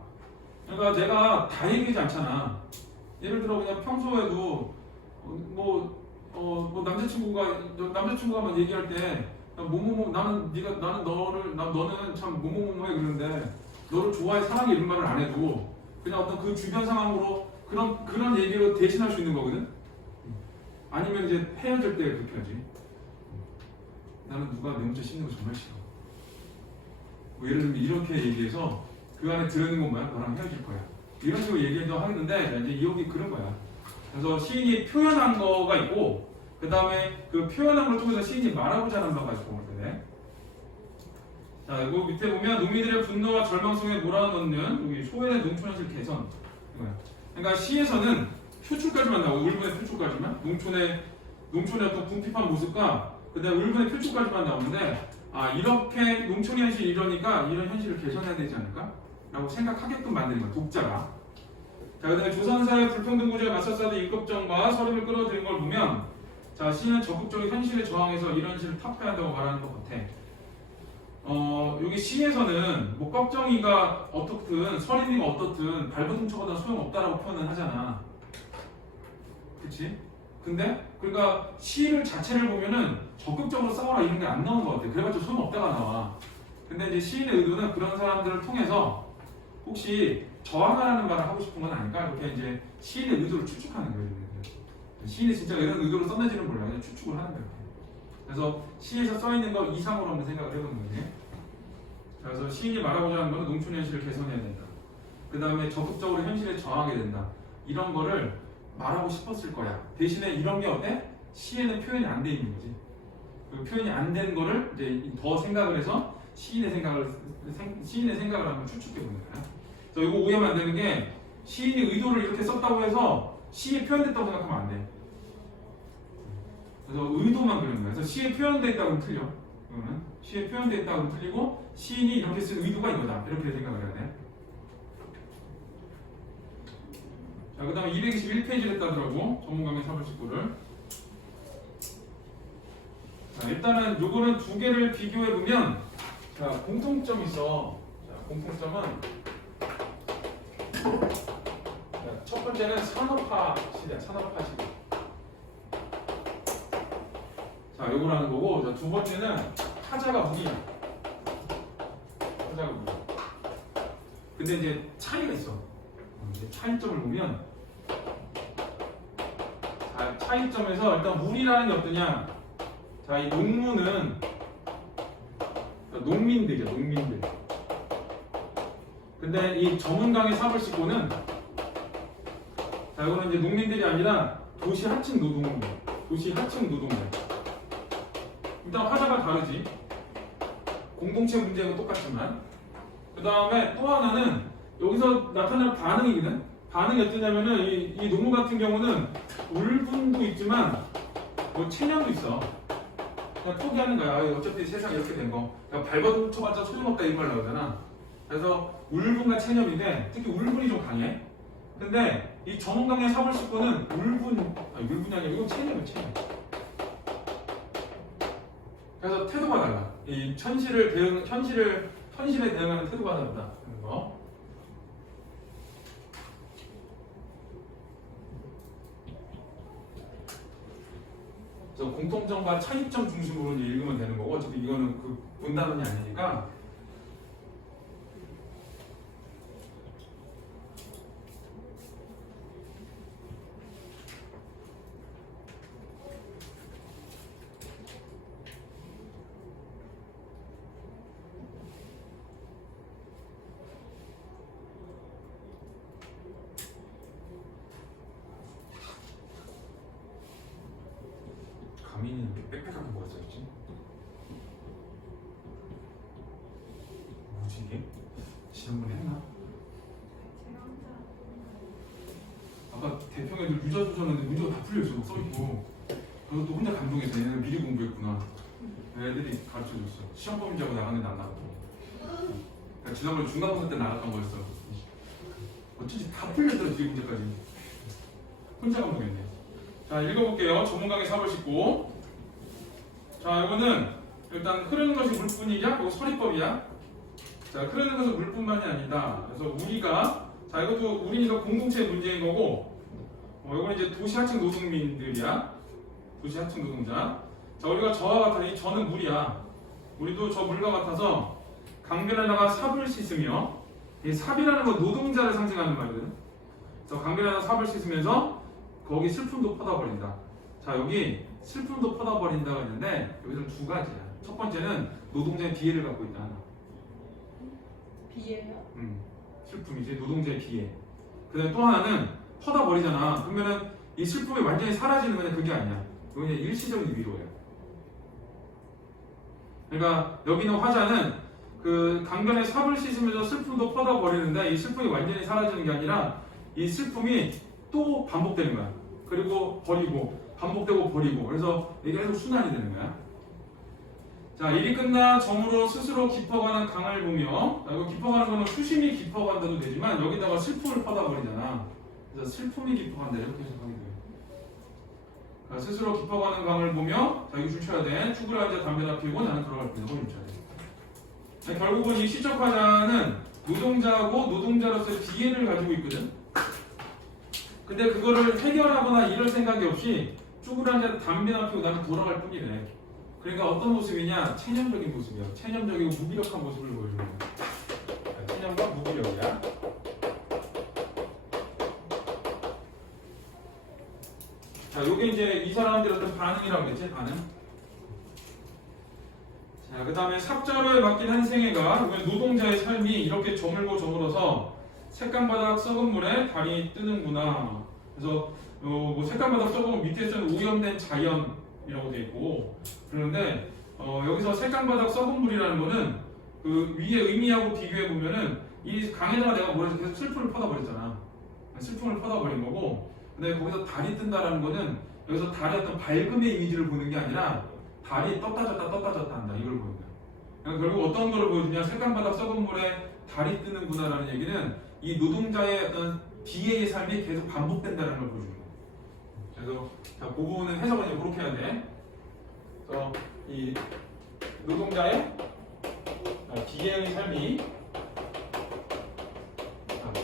그러니까 내가 다 얘기하지 않잖아. 예를 들어 그냥 평소에도 남자친구가 막 얘기할 때 너는 참 뭐뭐뭐해 그러는데 너를 좋아해 사랑해 이런 말을 안 해도 그냥 어떤 그 주변 상황으로 그런 얘기로 대신할 수 있는 거거든. 아니면 이제 헤어질 때 그렇게 하지. 나는 누가 내 혼자 씹는 거 정말 싫어. 뭐 예를 들면 이렇게 얘기해서 그 안에 들어있는 건 뭐야? 너랑 헤어질 거야. 이런 식으로 얘기도 하는데 이제 여기 그런 거야. 그래서 시인이 표현한 거가 있고, 그 다음에 그 표현한 걸 통해서 시인이 말하고자 하는 바가 있고 그래. 자, 이거 밑에 보면 농민들의 분노와 절망성에 몰아넣는 여기 소외된 농촌현실 개선 이거야. 그러니까 시에서는 표출까지만 나오고 울분의 표출까지만 농촌의 어떤 궁핍한 모습과 그다음에 울분의 표출까지만 나오는데 이렇게 농촌의 현실이 이러니까 이런 현실을 개선해야 되지 않을까? 라고 생각하게끔 만드는 거야 독자가. 자 그다음에 조선사회 불평등 구조에 맞서 싸우던 임꺽정과 서름을 끌어들인 걸 보면 자 시는 적극적으로 현실에 저항해서 이런 현실을 타파해야 한다고 말하는 것 같아. 여기 시에서는 뭐 꺽정이가 어떻든 서린이가 어떻든 발버둥 쳐봐도 소용없다라고 표현을 하잖아. 그치? 근데 그러니까 시를 자체를 보면은 적극적으로 싸워라 이런 게 안 나오는 것 같아. 그래가지고 소용없다가 나와. 근데 이제 시인의 의도는 그런 사람들을 통해서 혹시 저항하라는 말을 하고 싶은 건 아닐까? 이렇게 이제 시인의 의도를 추측하는 거예요. 시인이 진짜 이런 의도로 써내지는 몰라. 그냥 추측을 하는 거예요. 그래서 시에서 써있는 거 이상으로 한번 생각을 해보는 거예요. 그래서 시인이 말하고자 하는 건 농촌 현실을 개선해야 된다. 그 다음에 적극적으로 현실에 저항하게 된다. 이런 거를 말하고 싶었을 거야. 대신에 이런 게 어때? 시에는 표현이 안 돼 있는 거지. 그 표현이 안 된 거를 이제 더 생각을 해서 시인의 생각을 한번 추측해 보는 거야. 그래서 이거 오해하면 안 되는 게 시인이 의도를 이렇게 썼다고 해서 시에 표현됐다고 생각하면 안 돼. 그래서 의도만 그리는 거야. 그래서 시에 표현되어 있다고는 틀려. 그러면 시에 표현되어 있다고는 틀리고 시인이 이렇게 쓴 의도가 이거다. 이렇게 생각을 해야 돼. 자, 그 다음에 221페이지를 했다더라고. 전문가의 사불식구를. 자, 일단은 요거는 두 개를 비교해보면 자, 공통점이 있어. 자, 공통점은 자, 첫 번째는 산업화 시대야. 산업화 시대. 자, 요거라는 거고, 자, 두 번째는 타자가 무기야. 타자가 무기. 근데 이제 차이가 있어. 이제 차이점을 보면, 자, 차이점에서 일단 물이라는 게 어떠냐? 자, 이 농무는 농민들이야, 농민들. 근데 이 전문강의 사불식구는 자, 이거는 이제 농민들이 아니라 도시 하층 노동자. 도시 하층 노동자. 일단 화자가 다르지. 공동체 문제는 똑같지만. 그 다음에 또 하나는 여기서 나타나는 반응이거든. 반응이 어떠냐면은 이 농무 같은 경우는 울분도 있지만 뭐 체념도 있어. 그냥 포기하는 거야. 어차피 세상 이렇게 된 거. 그러니까 발버둥 쳐봤자 소용없다 이 말 나오잖아. 그래서 울분과 체념인데 특히 울분이 좀 강해. 근데 이 전문강의 사불식구는 울분이 아니라 이건 체념이야, 체념. 그래서 태도가 달라. 이 현실에 대응하는 태도가 다르다는 거. 그래서 공통점과 차이점 중심으로 이제 읽으면 되는 거고, 어차피 이거는 그 문단원이 아니니까. 가민이 이렇게 빽빽하게 뭐가 써있지? 뭐지 이게? 지난번에 했나? 아까 대평애들 유자 주셨는데 문제가 다 풀려있어. 막 써있고. 그래서 또 혼자 감동해서 얘네는 미리 공부했구나. 애들이 가르쳐줬어. 시험 범위자고 나갔는데 안 나갔고. 그러니까 지난번에 중간고사 때 나갔던 거였어. 어쩐지 다 풀렸더라 뒤에 문제까지. 혼자 감동했네. 자, 읽어볼게요. 전문강의 사불식구. 자, 이거는 일단 흐르는 것이 물뿐이냐? 이거 서리법이야. 자, 흐르는 것은 물뿐만이 아니다. 그래서 우리가 자, 이것도 우리가 공동체의 문제인 거고, 이건 이제 도시 하층 노동민들이야. 도시 하층 노동자. 자, 우리가 저와 같아. 이 저는 물이야. 우리도 저 물과 같아서 강변에다가 삽을 씻으며, 이 삽이라는 건 노동자를 상징하는 말이거든. 그래서 강변에다가 삽을 씻으면서 거기 슬픔도 퍼다버린다. 자, 여기 슬픔도 퍼다버린다고 했는데 여기서는 두 가지야. 첫 번째는 노동자의 비애를 갖고 있다. 비예요? 슬픔이지. 노동자의 비애. 그 다음에 또 하나는 퍼다버리잖아. 그러면은 이 슬픔이 완전히 사라지는 거냐? 그게 아니야. 이건 그냥 일시적인 위로예요. 그러니까 여기는 화자는 그 강변에 삽을 씻으면서 슬픔도 퍼다버리는데 이 슬픔이 완전히 사라지는 게 아니라 이 슬픔이 또 반복되는 거야. 그리고 버리고 반복되고 버리고 그래서 이게 계속 순환이 되는 거야. 자, 일이 끝나 점으로 스스로 깊어가는 강을 보며 이거 깊어가는 거는 수심이 깊어간다도 되지만 여기다가 슬픔을 퍼다버리잖아. 그래서 슬픔이 깊어간다 이렇게 해석하게 돼요. 자, 스스로 깊어가는 강을 보며 자, 이거 줄 쳐야 돼. 죽으러 앉아 담배나 피우고 나는 돌아갈 뿐이고 줄 쳐야 돼. 자, 결국은 이 시적 화자는 노동자하고 노동자로서의 비애를 가지고 있거든. 근데 그거를 해결하거나 이럴 생각이 없이 죽으러 앉아 담배나 피우고 나는 돌아갈 뿐이래. 그러니까 어떤 모습이냐? 체념적인 모습이야. 체념적이고 무기력한 모습을 보여주는 거야. 체념과 무기력이야. 자, 요게 이제 이 사람들의 어떤 반응이라고 했지? 반응. 자, 그 다음에 삽자루에 맡긴 한 생애가 노동자의 삶이 이렇게 저물고 저물어서 색감바닥 썩은 물에 발이 뜨는구나. 그래서 뭐 색감바닥 썩은 밑에서는 오염된 자연이라고 돼 있고 그런데 여기서 색감바닥 썩은 물이라는 거는 그 위에 의미하고 비교해 보면은 이 강에다가 내가 뭐래서 계속 슬픔을 퍼다버렸잖아. 슬픔을 퍼다버린 거고 근데 거기서 달이 뜬다라는 거는 여기서 달의 어떤 밝음의 이미지를 보는 게 아니라 달이 떴다 졌다 한다 이걸 보는 거야. 그러니까 결국 어떤 거를 보여주냐 색감바닥 썩은 물에 달이 뜨는구나라는 얘기는 이 노동자의 어떤 비애의 삶이 계속 반복된다는 걸 보여주는 거야. 그래서 자, 그 부분은 해석은 이렇게 해야 돼. 그래서 이 노동자의 비애의 삶이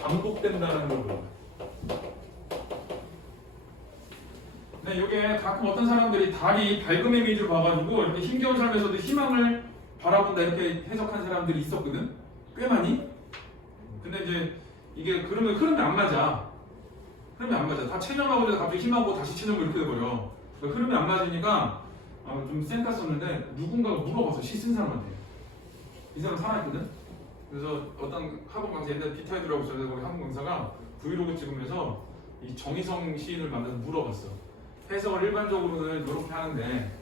반복된다는 걸 보여주는 거야. 네, 이게 가끔 어떤 사람들이 달이 밝음의 이미지를 봐가지고 이렇게 힘겨운 삶에서도 희망을 바라본다 이렇게 해석한 사람들이 있었거든. 꽤 많이. 근데 이제 이게 그러면 흐름이 안 맞아. 흐름이 안 맞아. 다 체념하고 그래서 갑자기 힘하고 다시 체념을 이렇게 돼버려. 그러니까 흐름이 안 맞으니까 좀 쌩까 썼는데 누군가가 물어봤어. 시 쓴 사람한테. 이 사람 살아있거든. 그래서 어떤 학원 강사 옛날에 비타이드라고 있었는데 거기 학원 강사가 브이로그 찍으면서 이 정희성 시인을 만나서 물어봤어. 해석을 일반적으로는 이렇게 하는데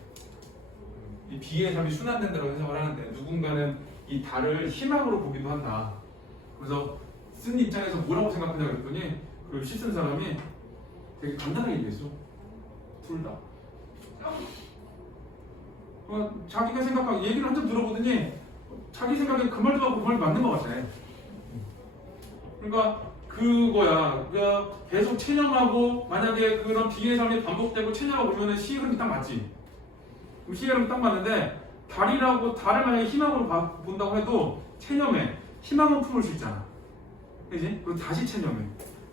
이 비의 삶이 순환된다고 해석을 하는데 누군가는 이 달을 희망으로 보기도 한다. 그래서 쓴 입장에서 뭐라고 생각하냐 그랬더니 그 시 쓴 사람이 되게 간단하게 얘기했어. 둘 다. 자기가 생각하고 얘기를 한참 들어보더니 자기 생각에 그 말도 하고 그 말이 맞는 것 같아. 그러니까 그거야. 그러니까 계속 체념하고 만약에 그런 비의 삶이 반복되고 체념하고 보면은 시의 흐름이 딱 맞지. 그럼 시의 흐름이 딱 맞는데 달을 만약에 희망으로 본다고 해도 체념에 희망은 품을 수 있잖아. 그지? 그리고 다시 체념해.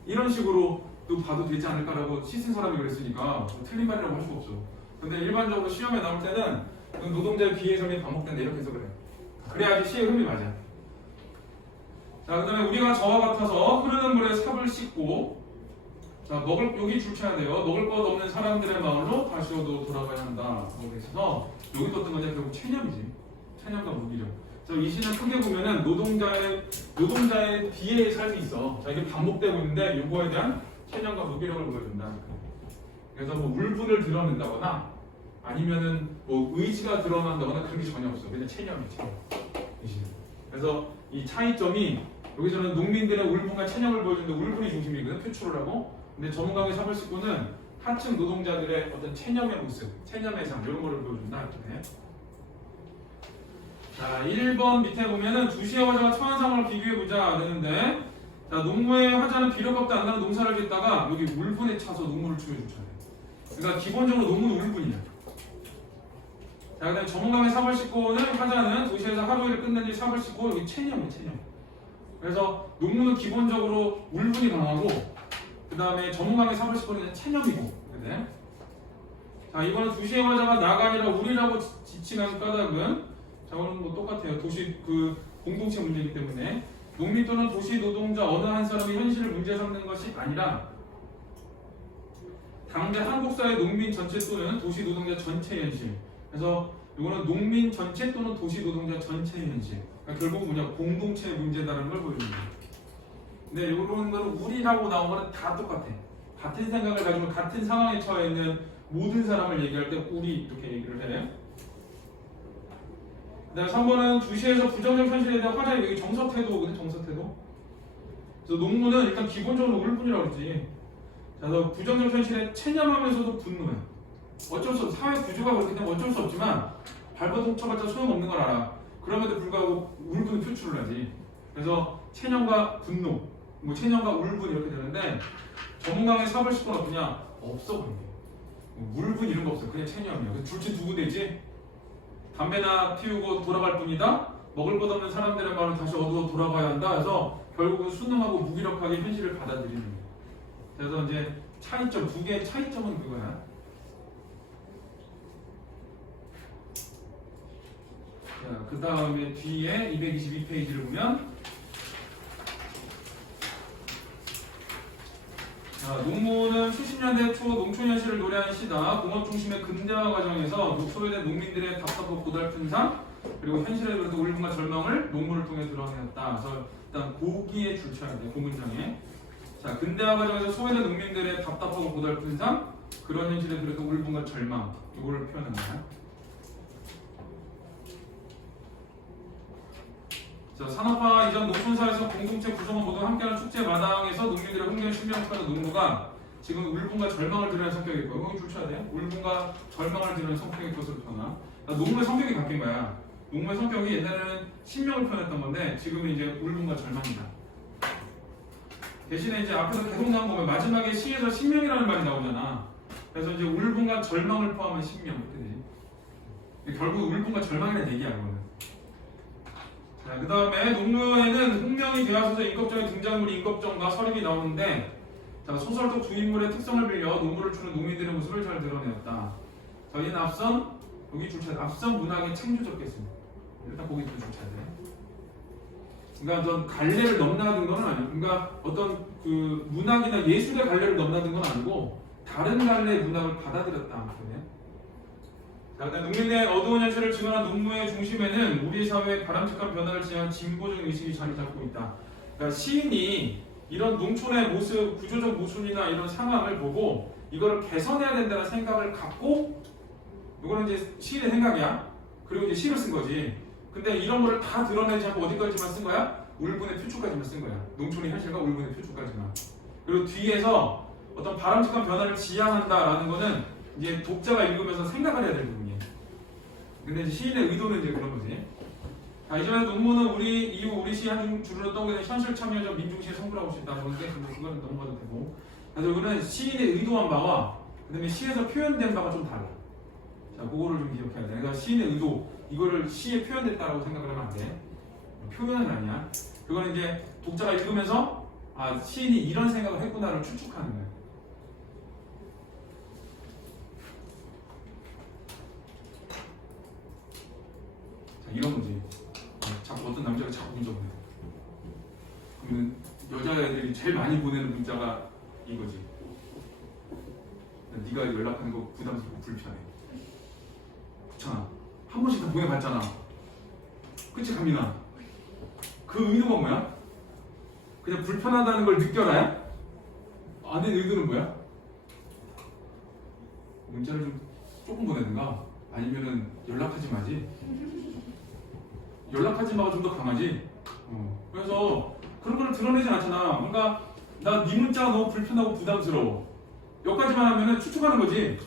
이런 식으로 또 봐도 되지 않을까라고 시 쓴 사람이 그랬으니까 뭐 틀린 말이라고 할 수가 없어. 근데 일반적으로 시험에 나올 때는 노동자의 비의 삶이 반복된다 이렇게 해서 그래. 그래야지 시의 흐름이 맞아. 자, 그 다음에 우리가 저와 같아서 흐르는 물에 삽을 씻고 자, 여기 줄 쳐야 돼요. 먹을 것 없는 사람들의 마을로 다시어도 돌아가야 한다. 그래서 여기 떴던 건 결국 체념이지. 체념과 무기력. 그래서 이 시는 크게 보면은 노동자의 비애의 삶이 있어. 자, 이게 반복되고 있는데 요거에 대한 체념과 무기력을 보여준다. 그래서 뭐 울분을 드러낸다거나 아니면은 뭐 의지가 드러난다거나 그런 게 전혀 없어. 그냥 체념이지. 이 시는. 그래서 이 차이점이 여기서는 농민들의 울분과 체념을 보여주는데 울분이 중심이거든. 표출을 하고. 근데 전문가의 삽을 씻고는 하층 노동자들의 어떤 체념의 모습, 체념의 삶 이런 거를 보여준다. 이렇게. 자, 1번 밑에 보면은 두시의 화자가 처한 상황을 비교해보자 되는데 자, 농무의 화자는 비료값도 안 나는 농사를 짓다가 여기 울분에 차서 농무를 추해주잖아요. 그러니까 기본적으로 농무는 울분이야. 자, 그 다음에 전문가의 삽을 씻고는 화자는 도시에서 하루 일을 끝낸 뒤 삽을 씻고 여기 체념이에요, 체념. 그래서 농무는 기본적으로 울분이 강하고 그 다음에 전문가의 삽을 씻고는 체념이고 그래? 자, 이번엔 두시의 화자가 나가 아니라 우리라고 지칭한 까닭은 자, 오늘 뭐 똑같아요. 도시 공동체 문제이기 때문에 농민 또는 도시 노동자 어느 한 사람이 현실을 문제 삼는 것이 아니라 당대 한국 사회 농민 전체 또는 도시 노동자 전체 현실. 그래서 이거는 농민 전체 또는 도시 노동자 전체 현실. 그러니까 결국 뭐냐 공동체 문제다라는 걸 보여줍니다. 근데 이런 거는 우리라고 나온 거는 다 똑같아. 같은 생각을 가지고 같은 상황에 처해 있는 모든 사람을 얘기할 때 우리 이렇게 얘기를 해. 그 다음에 3번은 주시에서 부정적 현실에 대한 화자의 여기 정서태도거든. 정서태도. 그래서 농무는 일단 기본적으로 울분이라고 그랬지. 자, 너 부정적 현실에 체념하면서도 분노해. 어쩔 수 없어. 사회 구조가 그렇기 때문에 어쩔 수 없지만 발버둥 쳐봤자 소용없는 걸 알아. 그럼에도 불구하고 울분을 표출을 하지. 그래서 체념과 분노, 뭐 체념과 울분 이렇게 되는데 전문가의 삽을 씹고 어떠냐? 없어 그런 게. 울분 이런 거 없어. 그냥 체념이야. 그래서 둘째 두 군데지. 담배나 피우고 돌아갈 뿐이다. 먹을 것 없는 사람들의 말은 다시 어두워 돌아가야 한다. 해서 결국은 순응하고 무기력하게 현실을 받아들이는 거야. 그래서 이제 차이점, 두 개의 차이점은 그거야. 자, 그 다음에 뒤에 222페이지를 보면 자, 농무는 수십 년대 초 농촌 현실을 노래하는 시다. 공업 중심의 근대화 과정에서 소외된 농민들의 답답하고 고달픈 삶 그리고 현실에 그래서 울분과 절망을 농무를 통해 드러내었다. 그래서 일단 고기에 줄쳐야 돼. 고문장에. 자, 근대화 과정에서 소외된 농민들의 답답하고 고달픈 삶 그런 현실에 그래서 울분과 절망 이거를 표현한 거야. 자, 산업화 이전 농촌사에서 공동체 구성원 모두 함께하는 축제 마당에서 농민들의 흥겨운 신명을 표하는 농무가 지금 울분과 절망을 드러내는 성격이 있고 여기 줄 쳐야 돼요. 울분과 절망을 드러내는 성격의 것으로 표현하. 농무의 성격이 바뀐 거야. 농무의 성격이 옛날에는 신명을 표현했던 건데 지금은 이제 울분과 절망이다. 대신에 이제 앞에서 계속 나온 거면 마지막에 시에서 신명이라는 말이 나오잖아. 그래서 이제 울분과 절망을 포함한 신명 이렇게 되지. 결국 울분과 절망이라는 얘기야 그거는. 자, 그 다음에 농무에는 흥명이 되어서서 임꺽정의 등장인물이 임꺽정과 설임이 나오는데 자, 소설 속 두 인물의 특성을 빌려 농무를 추는 농민들의 모습을 잘 드러내었다. 저희는 앞선 여기 줄차야 앞선 문학의 창조적겠습니다. 일단 거기 좀 줄차야 돼. 그러니까 어떤 갈래를 넘나든 건 아니에요. 그러니까 어떤 그 문학이나 예술의 갈래를 넘나든 건 아니고 다른 갈래의 문학을 받아들였다. 자, 농민의 어두운 현실을 증언한 농무의 중심에는 우리 사회의 바람직한 변화를 지향한 진보적인 의식이 자리 잡고 있다. 그러니까 시인이 이런 농촌의 모습, 구조적 모순이나 이런 상황을 보고 이거를 개선해야 된다는 생각을 갖고 이거는 이제 시인의 생각이야. 그리고 이제 시를 쓴 거지. 근데 이런 거를 다 드러내지 않고 어디까지만 쓴 거야? 울분의 표출까지만 쓴 거야. 농촌의 현실과 울분의 표출까지만. 그리고 뒤에서 어떤 바람직한 변화를 지향한다라는 거는 이제 독자가 읽으면서 생각을 해야 될 부분이에요. 근데 이제 시인의 의도는 이제 그런 거지. 자, 이제는 농무는 우리 시 한 줄로 떠오르는 현실 참여적 민중시의 성부라고 할 수 있다. 그런데 그거는 넘어가도 되고. 그래서 이거는 시인의 의도한 바와 그다음에 시에서 표현된 바가 좀 달라. 자, 그거를 좀 기억해야 돼. 그러니까 시인의 의도 이거를 시에 표현됐다라고 생각을 하면 안 돼. 표현은 아니야. 그거는 이제 독자가 읽으면서 아 시인이 이런 생각을 했구나를 추측하는 거야. 이런 거지. 자꾸 어떤 남자가 자꾸 문자 보내. 그러면 여자애들이 제일 많이 보내는 문자가 이거지. 네가 연락하는 거 부담스럽고 불편해. 그렇잖아. 한 번씩 다 보내봤잖아. 그치 강민아? 그 의도가 뭐야? 그냥 불편하다는 걸 느껴라야? 안에 의도는 뭐야? 문자를 좀 조금 보내든가 아니면은 연락하지 마지. 연락하지 마가 좀 더 강하지. 그래서 그런 걸 드러내지 않잖아. 그러니까 나 네 문자가 너무 불편하고 부담스러워. 여기까지만 하면은 추측하는 거지.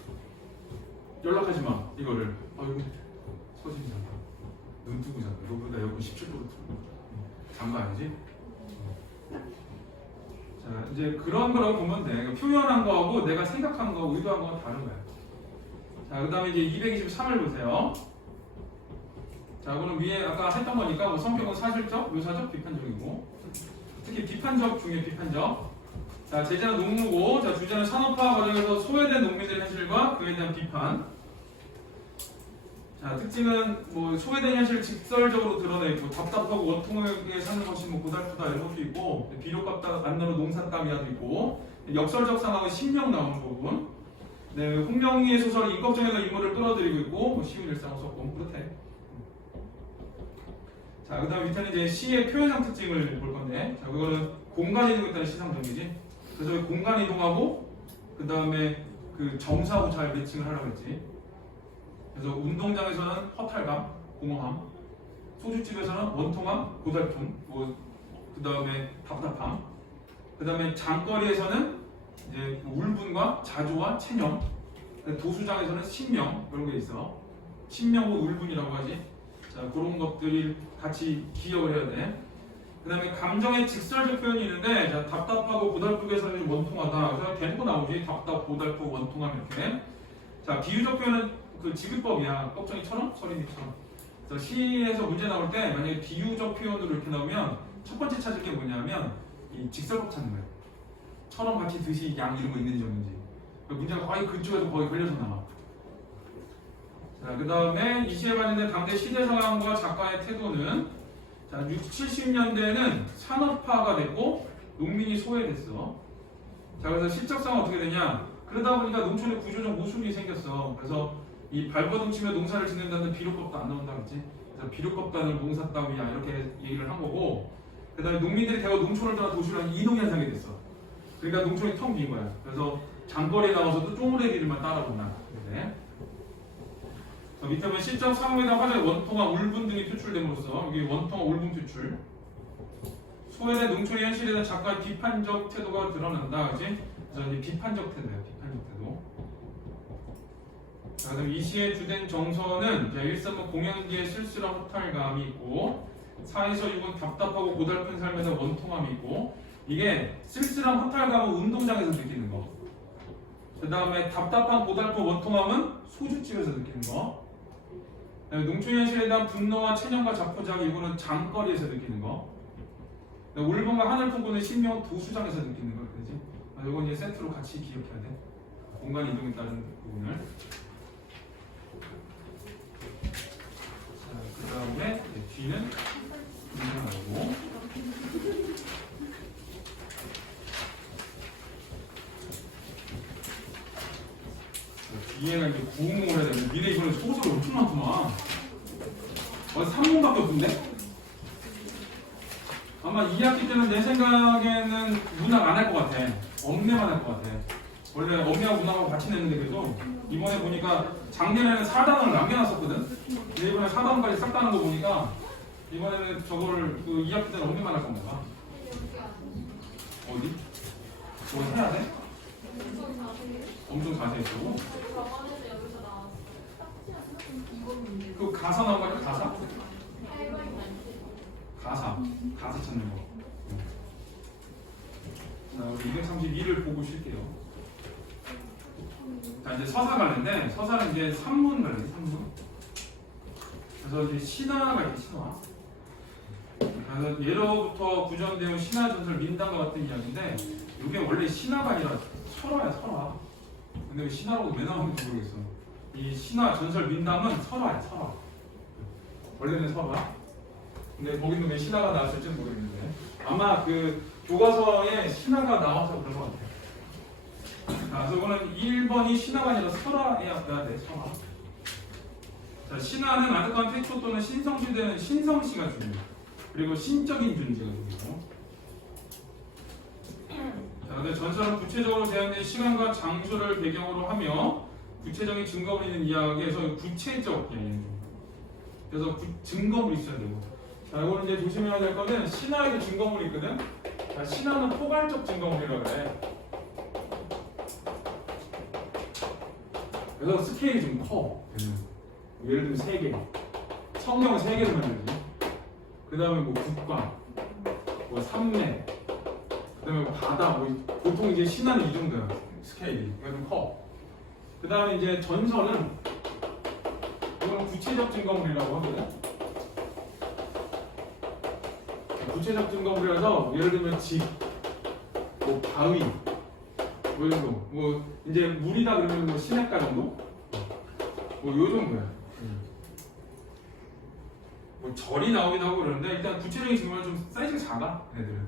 연락하지 마 이거를. 이거 서진이 잠깐 눈 뜨고 잠깐. 너보다 에어컨 17도로 틀어. 잠가야지. 자 이제 그런 거라고 보면 돼. 그러니까 표현한 거하고 내가 생각하는 거하고 의도한 거가 다른 거야. 자 그다음에 이제 223을 보세요. 자, 그럼 위에 아까 했던 거니까 뭐 성격은 사실적, 묘사적, 비판적이고 특히 비판적 중에 비판적. 자, 제재는 농무고, 자 주제는 산업화 과정에서 소외된 농민들의 현실과 그에 대한 비판. 자, 특징은 뭐 소외된 현실을 직설적으로 드러내고 답답하고 원통하게 사는 것이 뭐 고달프다 이런 것도 있고 비료값 안 나는 농산감이라도 있고 역설적 상황은 신명 나오는 부분. 네, 홍명희의 소설이 임꺽정에서 인물을 끌어들이고 있고 뭐 쉬운 일상을 썼고 그렇대. 자, 그 다음 밑에는 이제 시의 표현상 특징을 볼 건데, 자, 그거는 공간 이동에 따른 시상 정리지. 그래서 공간 이동하고, 그 다음에 그 정사하고 잘 매칭을 하라고 했지. 그래서 운동장에서는 허탈감, 공허함, 소주집에서는 원통함, 고달픔, 뭐, 그 다음에 답답함, 그 다음에 장거리에서는 이제 울분과 자조와 체념, 도수장에서는 신명 이런 게 있어. 신명 후 울분이라고 하지. 자, 그런 것들이 같이 기억을 해야 돼. 그 다음에 감정의 직설적 표현이 있는데, 자, 답답하고 고달프게서는 좀 원통하다. 그래서 대놓고 나오지. 답답, 고달프, 원통함 이렇게. 자, 비유적 표현은 그 지급법이야. 꺽정이처럼, 서린이처럼. 그래서 시에서 문제 나올 때 만약에 비유적 표현으로 이렇게 나오면 첫 번째 찾을 게 뭐냐면 이 직설법 찾는 거예요. 처럼 같이 듯이 양 이런 거 있는지 없는지. 문제가 거의 그쪽에서 거의 걸려서 나와. 자, 그 다음에 이 시에 관련된 당대 시대 상황과 작가의 태도는, 자, 60, 70년대에는 산업화가 됐고 농민이 소외됐어. 자, 그래서 실적상 어떻게 되냐? 그러다 보니까 농촌의 구조적 모순이 생겼어. 그래서 이 발버둥 치며 농사를 짓는다는 비료법도 안 나온다 그랬지? 그래서 비료법단을 농사 따위야 이렇게 얘기를 한 거고, 그 다음에 농민들이 대거 농촌을 떠나 도시로 하는 이동 현상이 됐어. 그러니까 농촌이 텅 빈 거야. 그래서 장거리에 나와서도 쪼무레기들만 따라본다. 그래. 밑에 보면 실적 상황에다 화재 원통화 울분 등이 표출됨으로써 여기 원통화 울분 표출, 소외된 농촌의 현실에 대한 작가의 비판적 태도가 드러난다. 그치? 그래서 이제 비판적 태도예요. 비판적 태도. 자, 그럼 이 시의 주된 정서는 1~3은 공연기의 쓸쓸한 허탈감이 있고, 4~6은 답답하고 고달픈 삶에서 원통함이 있고, 이게 쓸쓸한 허탈감은 운동장에서 느끼는 거. 그 다음에 답답한 고달픈 원통함은 소주집에서 느끼는 거. 농촌 현실에 대한 분노와 체념과 자포자기, 이거는 장거리에서 느끼는 거. 울분과 하늘 풍부는 신명 도수장에서 느끼는 거. 그렇지? 이건 이제 세트로 같이 기억해야 돼. 공간 이동에 따른 부분을. 자, 그 다음에 뒤는 이동하고. 뒤에가 이제 구음을 해야 되는데, 니네 이번에 소설이 엄청 많구만. 3문밖에 없던데? 아마 2학기 때는 내 생각에는 문학 안 할 것 같아. 엄내만 할 것 같아. 원래 엄내하고 문학하고 같이 냈는데, 그래도 이번에 보니까 작년에는 4단원을 남겨놨었거든? 근데 이번에 4단원까지 싹 따는 거 보니까 이번에는 저걸 그 2학기 때는 엄내만 할 건가 봐. 어디? 뭐 해야 돼? 엄청 자세히 했고. 그 가사 나온 거 아니야? 가사? 가사 찾는 거. 자, 우리 232를 보고 쉴게요. 자, 이제 서사 관련인데, 서사는 이제 산문 관련, 산문. 그래서 이제 신화가 있지, 신화. 그래서 예로부터 구전되어 신화 전설 민담과 같은 이야기인데, 이게 원래 신화가 아니라 설화야, 설화. 근데 왜 신화라고 왜 나오는지 모르겠어. 이 신화 전설 민담은 설화야, 설화. 원래는 설화. 근데 거기는 왜 신화가 나왔을지는 모르겠는데, 아마 그 교과서에 신화가 나와서 그런 것 같아요. 그래서 이거는 1번이 신화가 아니라 설화야 돼, 설화. 자, 신화는 아득한 태초 또는 신성시대는 신성시가 중요해요. 그리고 신적인 존재가 중요해요. 자, 근데 전설은 구체적으로 제한된 시간과 장소를 배경으로 하며 구체적인 증거물이 있는 이야기에서 구체적 이야기입니다. 그래서 증거물이 있어야 되고. 자, 이거는 이제 조심해야 될 거는 신화에도 증거물이 있거든. 자, 신화는 포괄적 증거물이라고 그래. 그래서 스케일이 좀 커. 예를 들면 세계. 성경은 세계를 만들지. 그 다음에 뭐 국가, 뭐 산맥, 그 다음에 뭐 바다, 뭐 보통 이제 신화는 이 정도야. 스케일이. 그러니까 좀 커. 그 다음에 이제 전설은 이건 구체적 증거물이라고 하거든. 구체적 증거물이라서 예를 들면 집, 뭐 바위, 뭐 이런 거, 뭐 이제 물이다 그러면 뭐 시냇가 정도, 뭐 요 정도야. 뭐 절이 나오기도 하고 그러는데 일단 구체적인 증거는 좀 사이즈가 작아, 애들은.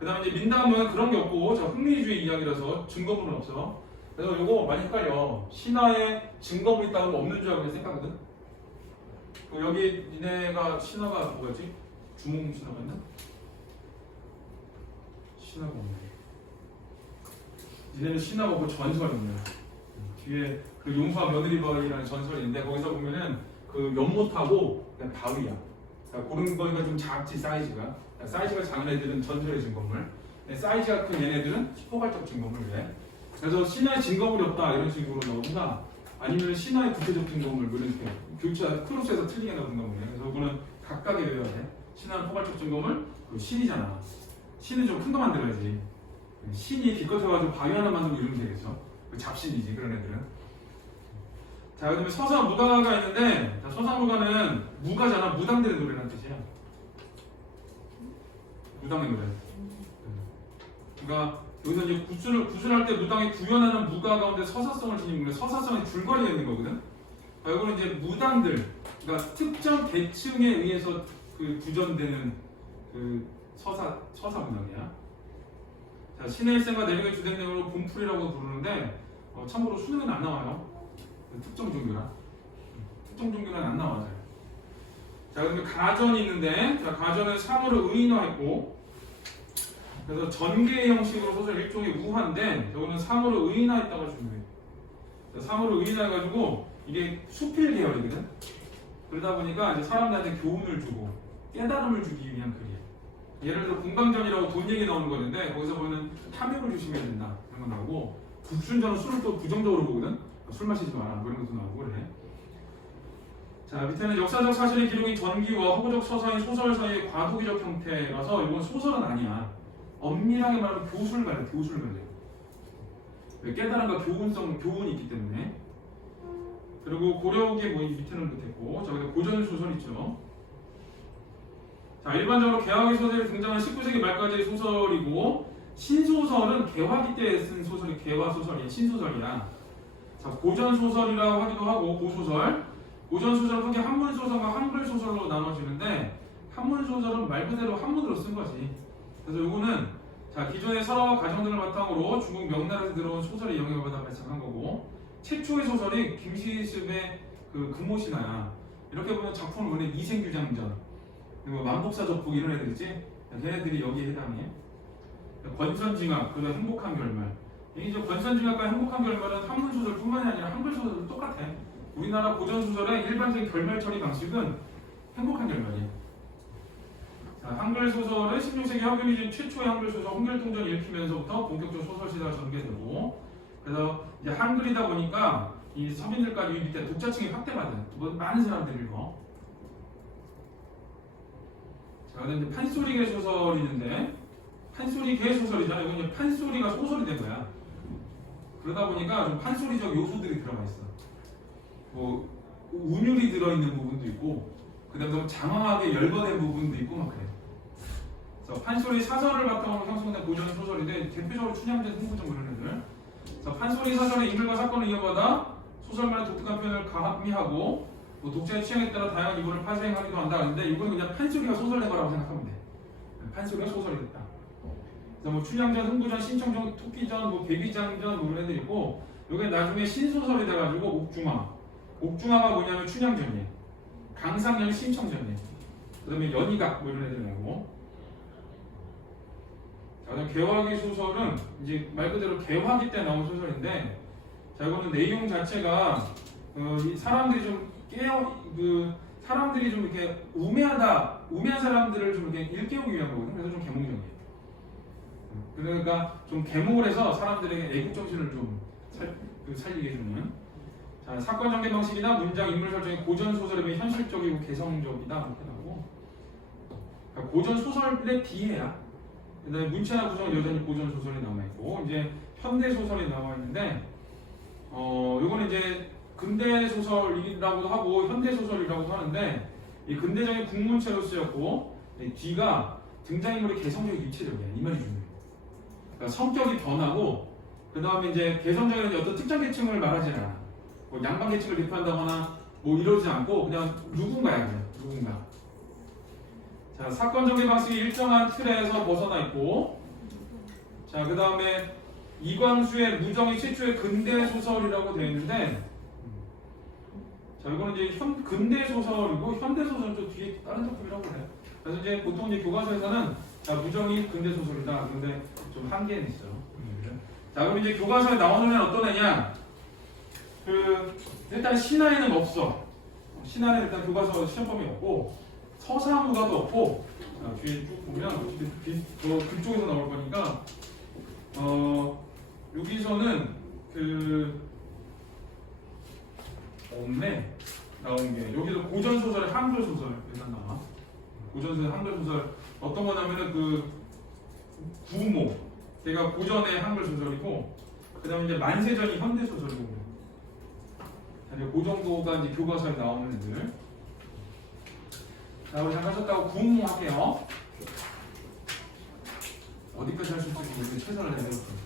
그다음에 이제 민담은 그런 게 없고 저 흥미주의 이야기라서 증거물은 없어. 그래서 요거 많이 헷갈려. 신화에 증거물이 있다고 하면 없는 줄 알고 생각하거든. 여기 니네가 신화가 뭐였지? 주몽 신화가 있나? 신화가 없네. 니네는 신화가 없고 전설이 있네. 뒤에 그 용수와 며느리벌이라는 전설이 있는데 거기서 보면은 그 연못하고 그냥 바위야. 그러니까 그런 거니까 좀 작지 사이즈가. 사이즈가 작은 애들은 전설의 증거물. 사이즈가 큰 얘네들은 포괄적 증거물을 해. 그래서 신화의 증거물이 없다 이런 식으로 나오거나 아니면 신화의 구체적 증거물 뭐 이렇게 교차 크로스에서 틀리게 나오는 거예요. 그래서 이거는 각각의 외워야 돼. 신화는 포괄적 증거물, 그리고 신이잖아. 신은 좀 큰 거 만들어야지. 신이 기껏해가지고 바위 하나 만들고 이러면 되겠죠. 잡신이지 그런 애들은. 자, 그다음에 서사 무가가 있는데, 자, 서사 무가는 무가잖아. 무당들의 노래라는 뜻이야. 무당의 노래. 그러니까 여기서 이제 구술할 때 무당이 구현하는 무가 가운데 서사성을 지닌 건데 서사성이 줄거리가 있는 거거든. 이거는 이제 무당들, 그러니까 특정 계층에 의해서 그 구전되는 그 서사 문학이야. 자, 신의 일생과 내륙의 주된 내용으로 본풀이라고 부르는데 참고로 수능은 안 나와요. 특정 종교라. 특정 종교는 안 나와 잘. 자, 그다음에 가전이 있는데, 자, 가전은 사물을 의인화했고, 그래서 전개 형식으로 소설 일종의 우화인데, 저거는 사물을 의인화했다가 중요해. 사물을 의인화해가지고 이게 수필 계열이거든. 그러다 보니까 이제 사람들한테 교훈을 주고 깨달음을 주기 위한 글이야. 예를 들어 공방전이라고 돈 얘기 나오는 거였는데 거기서 보면 탐욕을 조심해야 된다 이런 거 나오고, 국순전은 술을 또 부정적으로 보거든. 술 마시지 마라 뭐 이런 것도 나오고 그래. 자, 밑에는 역사적 사실의 기록이 전기와 허구적 서사인 소설 사이의 과도기적 형태라서 이건 소설은 아니야. 엄밀하게 말하면 교술 말이야. 교술 말이야. 깨달음과 교훈이 있기 때문에. 그리고 고려기에 뭐 밑에는 못했고, 자, 근데 고전 소설 있죠. 자, 일반적으로 개화기 소설이 등장한 19세기 말까지의 소설이고, 신소설은 개화기 때 쓴 소설이 개화 소설이야. 신소설이야. 자, 고전 소설이라고 하기도 하고 고소설. 고전 소설은 크게 한문 소설과 한글 소설로 나눠지는데, 한문 소설은 말 그대로 한문으로 쓴 거지. 그래서 요거는 자, 기존의 설화와 가정들을 바탕으로 중국 명나라에서 들어온 소설의 영향을 받아 발전한 거고, 최초의 소설이 김시습의 그 금오신화야. 이렇게 보면 작품을 보면 이생규장전, 그리고 만복사적북 이런 애들 있지? 걔네들이 여기에 해당해. 권선징악, 그리고 행복한 결말. 이제 권선징악과 행복한 결말은 한문 소설뿐만이 아니라 한글 소설도 똑같아. 우리나라 고전 소설의 일반적인 결말 처리 방식은 행복한 결말이야. 자, 한글 소설은 16세기 허균이진 최초의 한글 소설 홍길동전을 읽히면서부터 본격적 소설 시대가 전개되고, 그래서 이제 한글이다 보니까 이 서민들까지 밑에 독자층이 확대받은 많은 사람들이 읽어. 자, 그다음 이제 판소리계 소설이 있는데, 판소리계 소설이잖아. 이건 이제 판소리가 소설이 된 거야. 그러다 보니까 좀 판소리적 요소들이 들어가 있어. 뭐 운율이 들어있는 부분도 있고, 그다음에 너무 장황하게 열거된 부분도 있고 막 그래. 그래서 판소리 사설을 바탕으로 형성된 고전 소설인데 대표적으로 춘향전, 흥부정 이런 애들. 그래서 판소리 사설의 인물과 사건을 이어받아 소설만의 독특한 표현을 가미하고 뭐 독자의 취향에 따라 다양한 이론을 파생하기도 한다. 근데 이건 그냥 판소리가 소설된 거라고 생각하면 돼. 판소리가 소설이 됐다. 그래서 뭐 춘향전, 흥부전, 신청전, 토끼전, 뭐 백의장전 뭐 이런 애들 있고, 이게 나중에 신소설이 돼가지고 옥중화가 뭐냐면 춘향전이에요. 강상연이 신청전이에요. 그 다음에 연희각 뭐 이런 애들 나오고. 자, 그다음 개화기 소설은 이제 말 그대로 개화기 때 나온 소설인데, 자, 이거는 내용 자체가 사람들이 좀 사람들이 좀 이렇게 우매한 사람들을 좀 이렇게 일깨우기 위한 거거든요. 그래서 좀 계몽적이에요. 그러니까 좀 계몽을 해서 사람들에게 애국 정신을 좀 살리게 해주는. 자, 사건 전개 방식이나 문장, 인물 설정이 고전 소설에 비해 현실적이고 개성적이다 이렇게 나오고, 그러니까 고전 소설의 비해야. 그다음에 문체나 구성은 여전히 고전 소설이 남아 있고, 이제 현대 소설이 나와 있는데, 요거는 이제 근대 소설이라고도 하고 현대 소설이라고도 하는데, 이 근대적인 국문체로 쓰였고, 뒤가 등장인물의 개성적이고 입체적이야. 이 말이 중요해. 그러니까 성격이 변하고, 그 다음에 이제 개성적인 어떤 특정 계층을 말하지 않아. 뭐 양반 계층을 대표한다거나 뭐 이러지 않고 그냥 누군가야, 그냥 누군가. 자, 사건 전개 방식이 일정한 틀에서 벗어나 있고, 자, 그 다음에 이광수의 무정이 최초의 근대 소설이라고 되어 있는데, 자, 이거는 이제 근대 소설이고 현대 소설은 좀 뒤에 다른 작품이라고 그래요. 그래서 이제 보통 이제 교과서에서는 자, 무정이 근대 소설이다. 근데 좀 한계는 있어. 자, 그럼 이제 교과서에 나오는 애는 어떤 애냐? 일단 신화에는 없어. 신화는 일단 교과서 시험범위 없고, 서사무가 더 없고, 자, 뒤에 쭉 보면 그쪽에서 나올 거니까 여기서는 없네. 나온 게 여기서 고전 소설의 한글 소설 일단 나와. 고전 소설 한글 소설 어떤 거냐면은 구모 걔가 고전의 한글 소설이고, 그다음에 이제 만세전이 현대 소설이고. 자, 이제 그 정도가 이제 교과서에 나오는 애들. 자, 우리 잘 하셨다고 구모 할게요. 어디까지 할 수 있을지 모르겠는데 최선을 다해볼게요.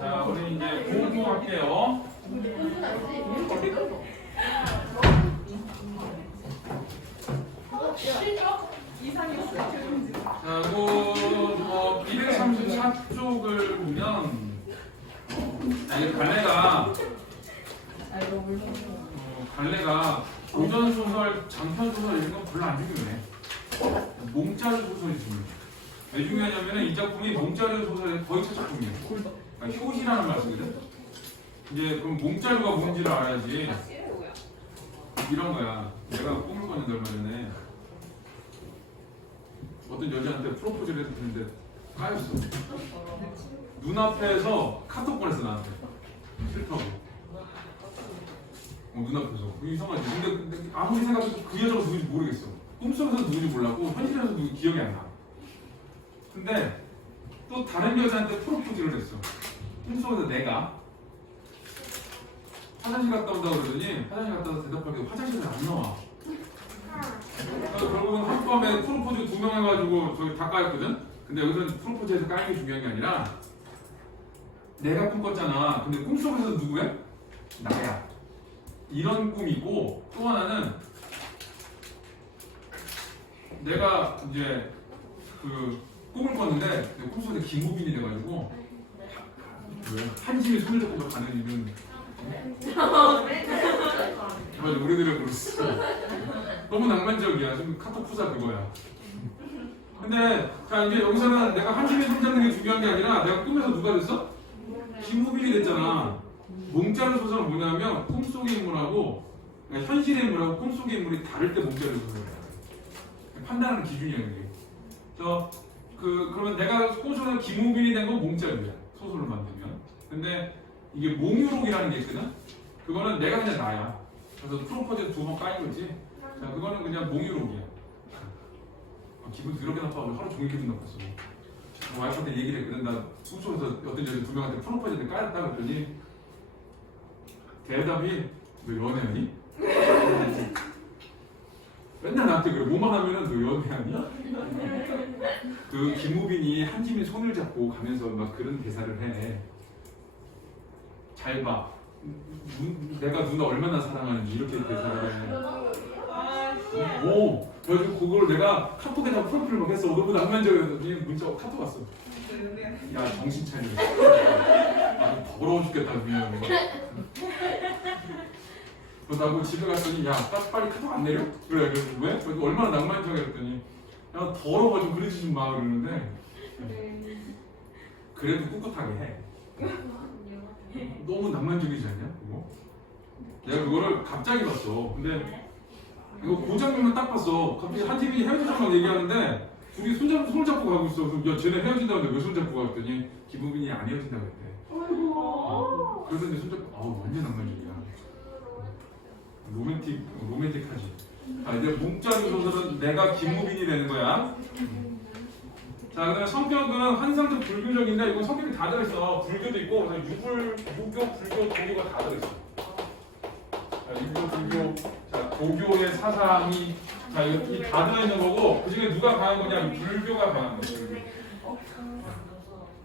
자, 우리 이제 구모 할게요. 자, 뭐 234쪽을 보면 이 갈래가 고전 소설, 장편 소설 이런 건 별로 안 중요해. 몽짜르 소설이 중요해. 왜 중요하냐면은 이 작품이 몽짜르 소설의 거의 최초작품이에요. 그러니까 효시라는 말 쓰거든. 이제 그럼 몽짜르가 뭔지를 알아야지. 이런 거야. 내가 꿈을 꿨는데 얼마 전에 어떤 여자한테 프로포즈를 했는데 까였어. 눈앞에서 카톡 보냈어 나한테. 싫다고. 눈앞에서. 이상하지. 근데 아무리 생각해도 그 여자가 누군지 모르겠어. 꿈속에서 누군지 몰랐고 현실에서 누군지 기억이 안 나. 근데 또 다른 여자한테 프로포즈를 했어. 꿈속에서 내가 화장실 갔다 온다고 그러더니 화장실 갔다 와서 대답하기도 화장실에 안 나와. 결국은 한밤에 프로포즈 2명 해가지고 저기 다 까였거든? 근데 여기서는 프로포즈에서 까는 게 중요한 게 아니라 내가 꿈꿨잖아. 근데 꿈속에서 누구야? 나야. 이런 꿈이 있고, 또 하나는 내가 이제 꿈을 꿨는데 꿈속에 김우빈이 돼가지고 한심히 손을 잡고 가는 일은 맞아, 우리들을 그랬어. 너무 낭만적이야. 지금 카톡 푸사 그거야. 근데 자 이제 여기서는 내가 한심히 손 잡는 게 중요한 게 아니라 내가 꿈에서 누가 됐어? 김우빈이 됐잖아. 몽짜르 소설은 뭐냐면 꿈속의 인물하고 그러니까 현실의 인물하고 꿈속의 인물이 다를 때 몽짜르 소설이야. 판단하는 기준이야 이게. 그러면 내가 꿈속에 김우빈이 된 건 몽짜르야. 소설을 만들면. 근데 이게 몽유록이라는 게 있거든. 그거는 내가 그냥 나야. 그래서 프로포즈 2번 까인 거지. 자, 그거는 그냥 몽유록이야. 기분 더럽게 나빠가지고 하루 종일 기분 나빴어. 와이프한테 얘기를 했거든. 나 꿈속에서 어떤 여자 2명한테 프로포즈를 까였다 그랬더니 대답이 너 연애하니? 맨날 나한테 그래. 뭐만 하면은 너 연애하니? 그 김우빈이 한지민 손을 잡고 가면서 막 그런 대사를 해. 잘 봐. 내가 누나 얼마나 사랑하는지 이렇게 대사를 해. 오, 그래서 그걸 내가 카톡에다 프로필을 막 했어. 너무 낭만적이었더니 문자 카톡 왔어. 야 정신 차려. 아 더러워 죽겠다 그냥. 그러고 집에 갔더니 야 빨리 카톡 안 내려? 그래 그래서 왜? 그래서 얼마나 낭만적이야 그랬더니 야 더러워가지고 그러지 좀 마 그러는데 그래도 꿋꿋하게 해. 너무 낭만적이지 않냐 그거? 내가 그거를 갑자기 봤어. 근데 이거 고장면만 딱 봤어. 갑자기 한팀이 헤어지자고 얘기하는데 둘이 손 잡고 가고 있어. 야 쟤네 헤어진다는데 왜 손 잡고 가? 그랬더니 김우빈이 안 헤어진다고 했대. 그래서 이제 손 잡고 완전 낭만적이야. 로맨틱하지. 아 이제 몽짜르 소설은 내가 김우빈이 되는 거야. 자, 그다음에 성격은 환상적 불교적인데 이건 성격이 다 들어있어. 불교도 있고, 유교, 불교, 도교가 다 들어있어. 자, 유교, 불교, 자, 도교의 사상이 자, 이 다 들어있는 거고, 그 중에 누가 강한 거냐? 불교가 강한 거야.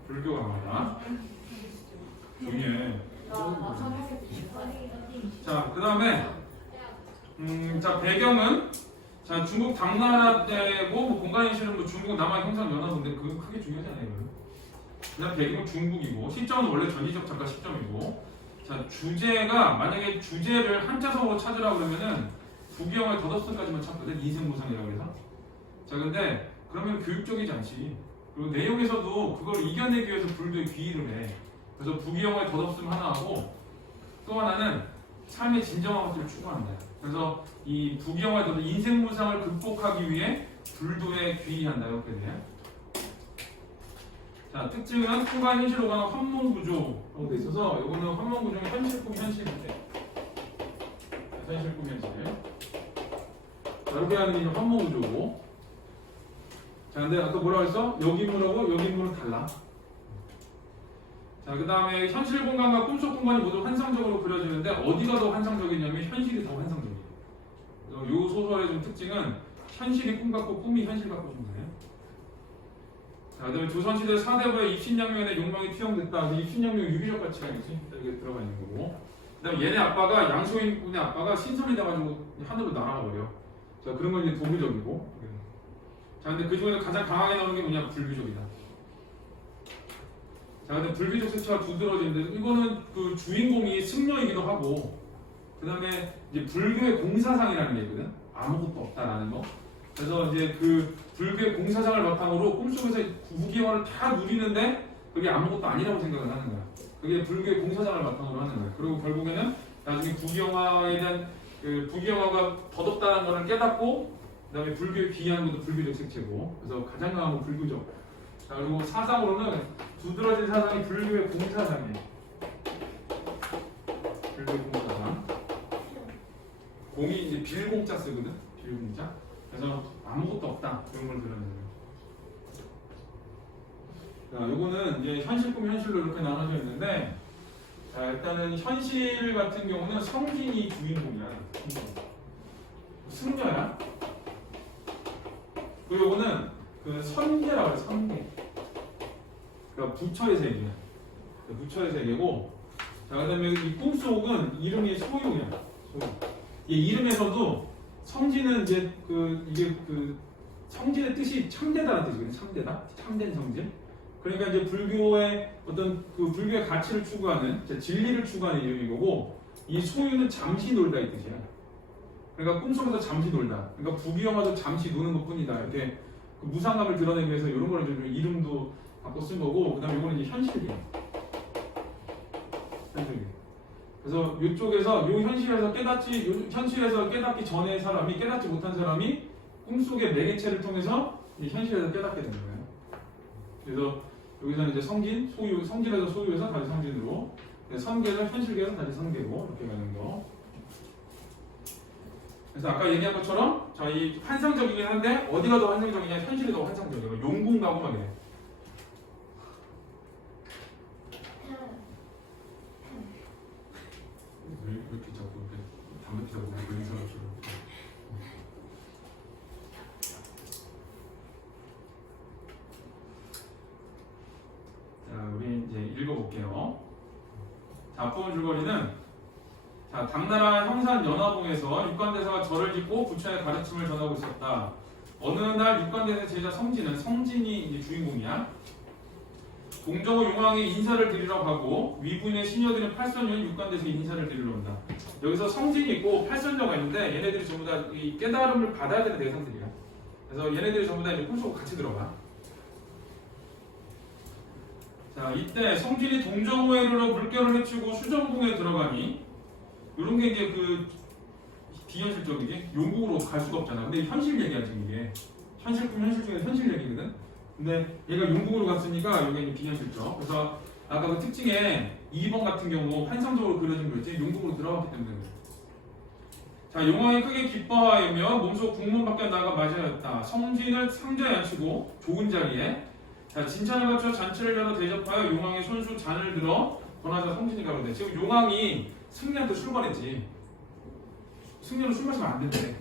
불교가 강하다. 중요해. 자, 그다음에 자 배경은 자 중국 당나라 때고 뭐 공간인실은 뭐 중국 남한 형상 연합인데 그건 크게 중요하지 않아요. 그냥 배경은 중국이고 시점은 원래 전지적 작가 시점이고 자 주제가 만약에 주제를 한자성어로 찾으라 그러면은 부귀영화의 덧없음까지만 찾거든. 인생무상이라고 해서. 자, 근데 그러면 교육적이지 않지. 그리고 내용에서도 그걸 이겨내기 위해서 불교의 귀의를 해. 그래서 부귀영화의 덧없음 하나 하고 또 하나는 삶의 진정한 것들을 추구한다. 그래서 이 부귀영화의 덧없음, 인생무상을 극복하기 위해 불도에 귀의한다. 이렇게 돼. 자, 특징은 후가 현실 오가는 환몽구조라고 돼 있어서 이거는 환몽구조는 현실꿈 현실인데 현실꿈 현실. 자, 이렇게 하는 게 환몽구조고. 자, 근데 아까 뭐라고 했어? 여기 인물하고 여기 인물은 달라. 자, 그 다음에 현실 공간과 꿈속 공간이 모두 환상적으로 그려지는데 어디가 더 환상적이냐면 현실이 더 환상적이에요. 그래서 이 소설의 좀 특징은 현실이 꿈 같고 꿈이 현실 같고 좀 그래요. 자, 그 다음에 조선시대 4대부의 입신양면의 욕망이 투영됐다. 입신양면 유기적 가치가 이렇게 들어가 있는 거고. 그 다음에 얘네 아빠가 양소인분의 아빠가 신선이 돼가지고 하늘로 날아가 버려. 자, 그런 건 이제 도구적이고. 자, 근데 그 중에서 가장 강하게 나오는 게 뭐냐? 불교적이다. 자, 근데 불교적 색채가 두드러지는데 이거는 그 주인공이 승려이기도 하고, 그 다음에 이제 불교의 공사상이라는 게 있거든. 아무것도 없다라는 거. 그래서 이제 그 불교의 공사상을 바탕으로 꿈속에서 부귀영화를 다 누리는데 그게 아무것도 아니라고 생각을 하는 거야. 그게 불교의 공사상을 바탕으로 하는 거야. 그리고 결국에는 나중에 부귀영화에 대한 그 부귀영화가 덧없다는 것을 깨닫고, 그다음에 불교에 귀의하는 것도 불교적 색채고. 그래서 가장 강한 건 불교적. 자, 그리고 사상으로는 두드러진 사상이 불교의 공사상이에요. 불교의 공사상. 공이 이제 빌공자 쓰거든. 빌공자. 그래서 아무것도 없다. 그런 걸 드러내는 거예요. 자, 요거는 이제 현실 꿈 현실로 이렇게 나눠져 있는데, 자, 일단은 현실 같은 경우는 성진이 주인공이야. 승려야. 그리고 요거는 그 선계라고 해요. 선계. 그러니까 부처의 세계야. 부처의 세계고. 자, 그다음에 이 꿈속은 이름이 소용이야. 소용. 이 이름에서도 성진은 이제 이게 성진의 뜻이 참되다는 뜻이거든요. 참되다, 참된 성진. 그러니까 이제 불교의 어떤 그 불교의 가치를 추구하는, 진리를 추구하는 이름인 거고, 이 소유는 잠시 놀다 이 뜻이야. 그러니까 꿈속에서 잠시 놀다. 그러니까 부귀영화도 잠시 노는 것뿐이다. 이렇게 그 무상감을 드러내기 위해서 이런 거를 좀 이름도 바꿔 쓴 거고, 그다음에 이거는 이제 현실이야. 현실이. 그래서 이쪽에서 요 현실에서 깨닫기 전에 사람이 깨닫지 못한 사람이 꿈속의 매개체를 통해서 현실에서 깨닫게 되는 거예요. 그래서 여기서는 이제 성진, 소유, 성진에서 소유에서 다시 성진으로, 선계에서 현실계에서 다시 선계로 이렇게 가는 거. 그래서 아까 얘기한 것처럼 자, 이 환상적이긴 한데 어디가 더 환상적이냐? 현실이 더 환상적이고 용궁 가고 막 이래. 왜 이렇게 자꾸 이렇게 담배 피자고 그런 사람처럼. 자, 우리 이제 읽어볼게요. 자, 앞부분 줄거리는, 자, 당나라 형산 연화봉에서 육관대사가 절을 짓고 부처의 가르침을 전하고 있었다. 어느 날 육관대사의 제자 성진이 이제 주인공이야. 공정호 용왕이 인사를 드리러 가고 위부인의 시녀들은 팔선녀는 육관대사에 인사를 드리러 온다. 여기서 성진이 있고 팔선녀가 있는데 얘네들이 전부 다 이 깨달음을 받아야 되는 대상들이야. 그래서 얘네들이 전부 다 이제 꿈속으로 같이 들어가. 자, 이때 성진이 동정호에 이르러 물결을 헤치고 수정궁에 들어가니, 이런 게 이제 그 비현실적이지 용궁으로 갈 수가 없잖아. 근데 현실 얘기야 지금 이게. 현실품 현실 중에 현실 얘기거든. 근데 얘가 용궁으로 갔으니까 이게 비현실적. 그래서 아까 그 특징에 2번 같은 경우 환상적으로 그려진 거 있지. 용궁으로 들어갔기 때문에. 자, 용왕이 크게 기뻐하며 몸속 국문 밖에 나가 맞이하였다. 성진을 상자에 앉히고 좋은 자리에, 자, 진찬을 갖춰 잔치를 열어 대접하여 용왕이 손수 잔을 들어 권하자 성진이 가로되. 지금 용왕이 승려한테 술 권했지. 승려는 술 마시면 안 된대.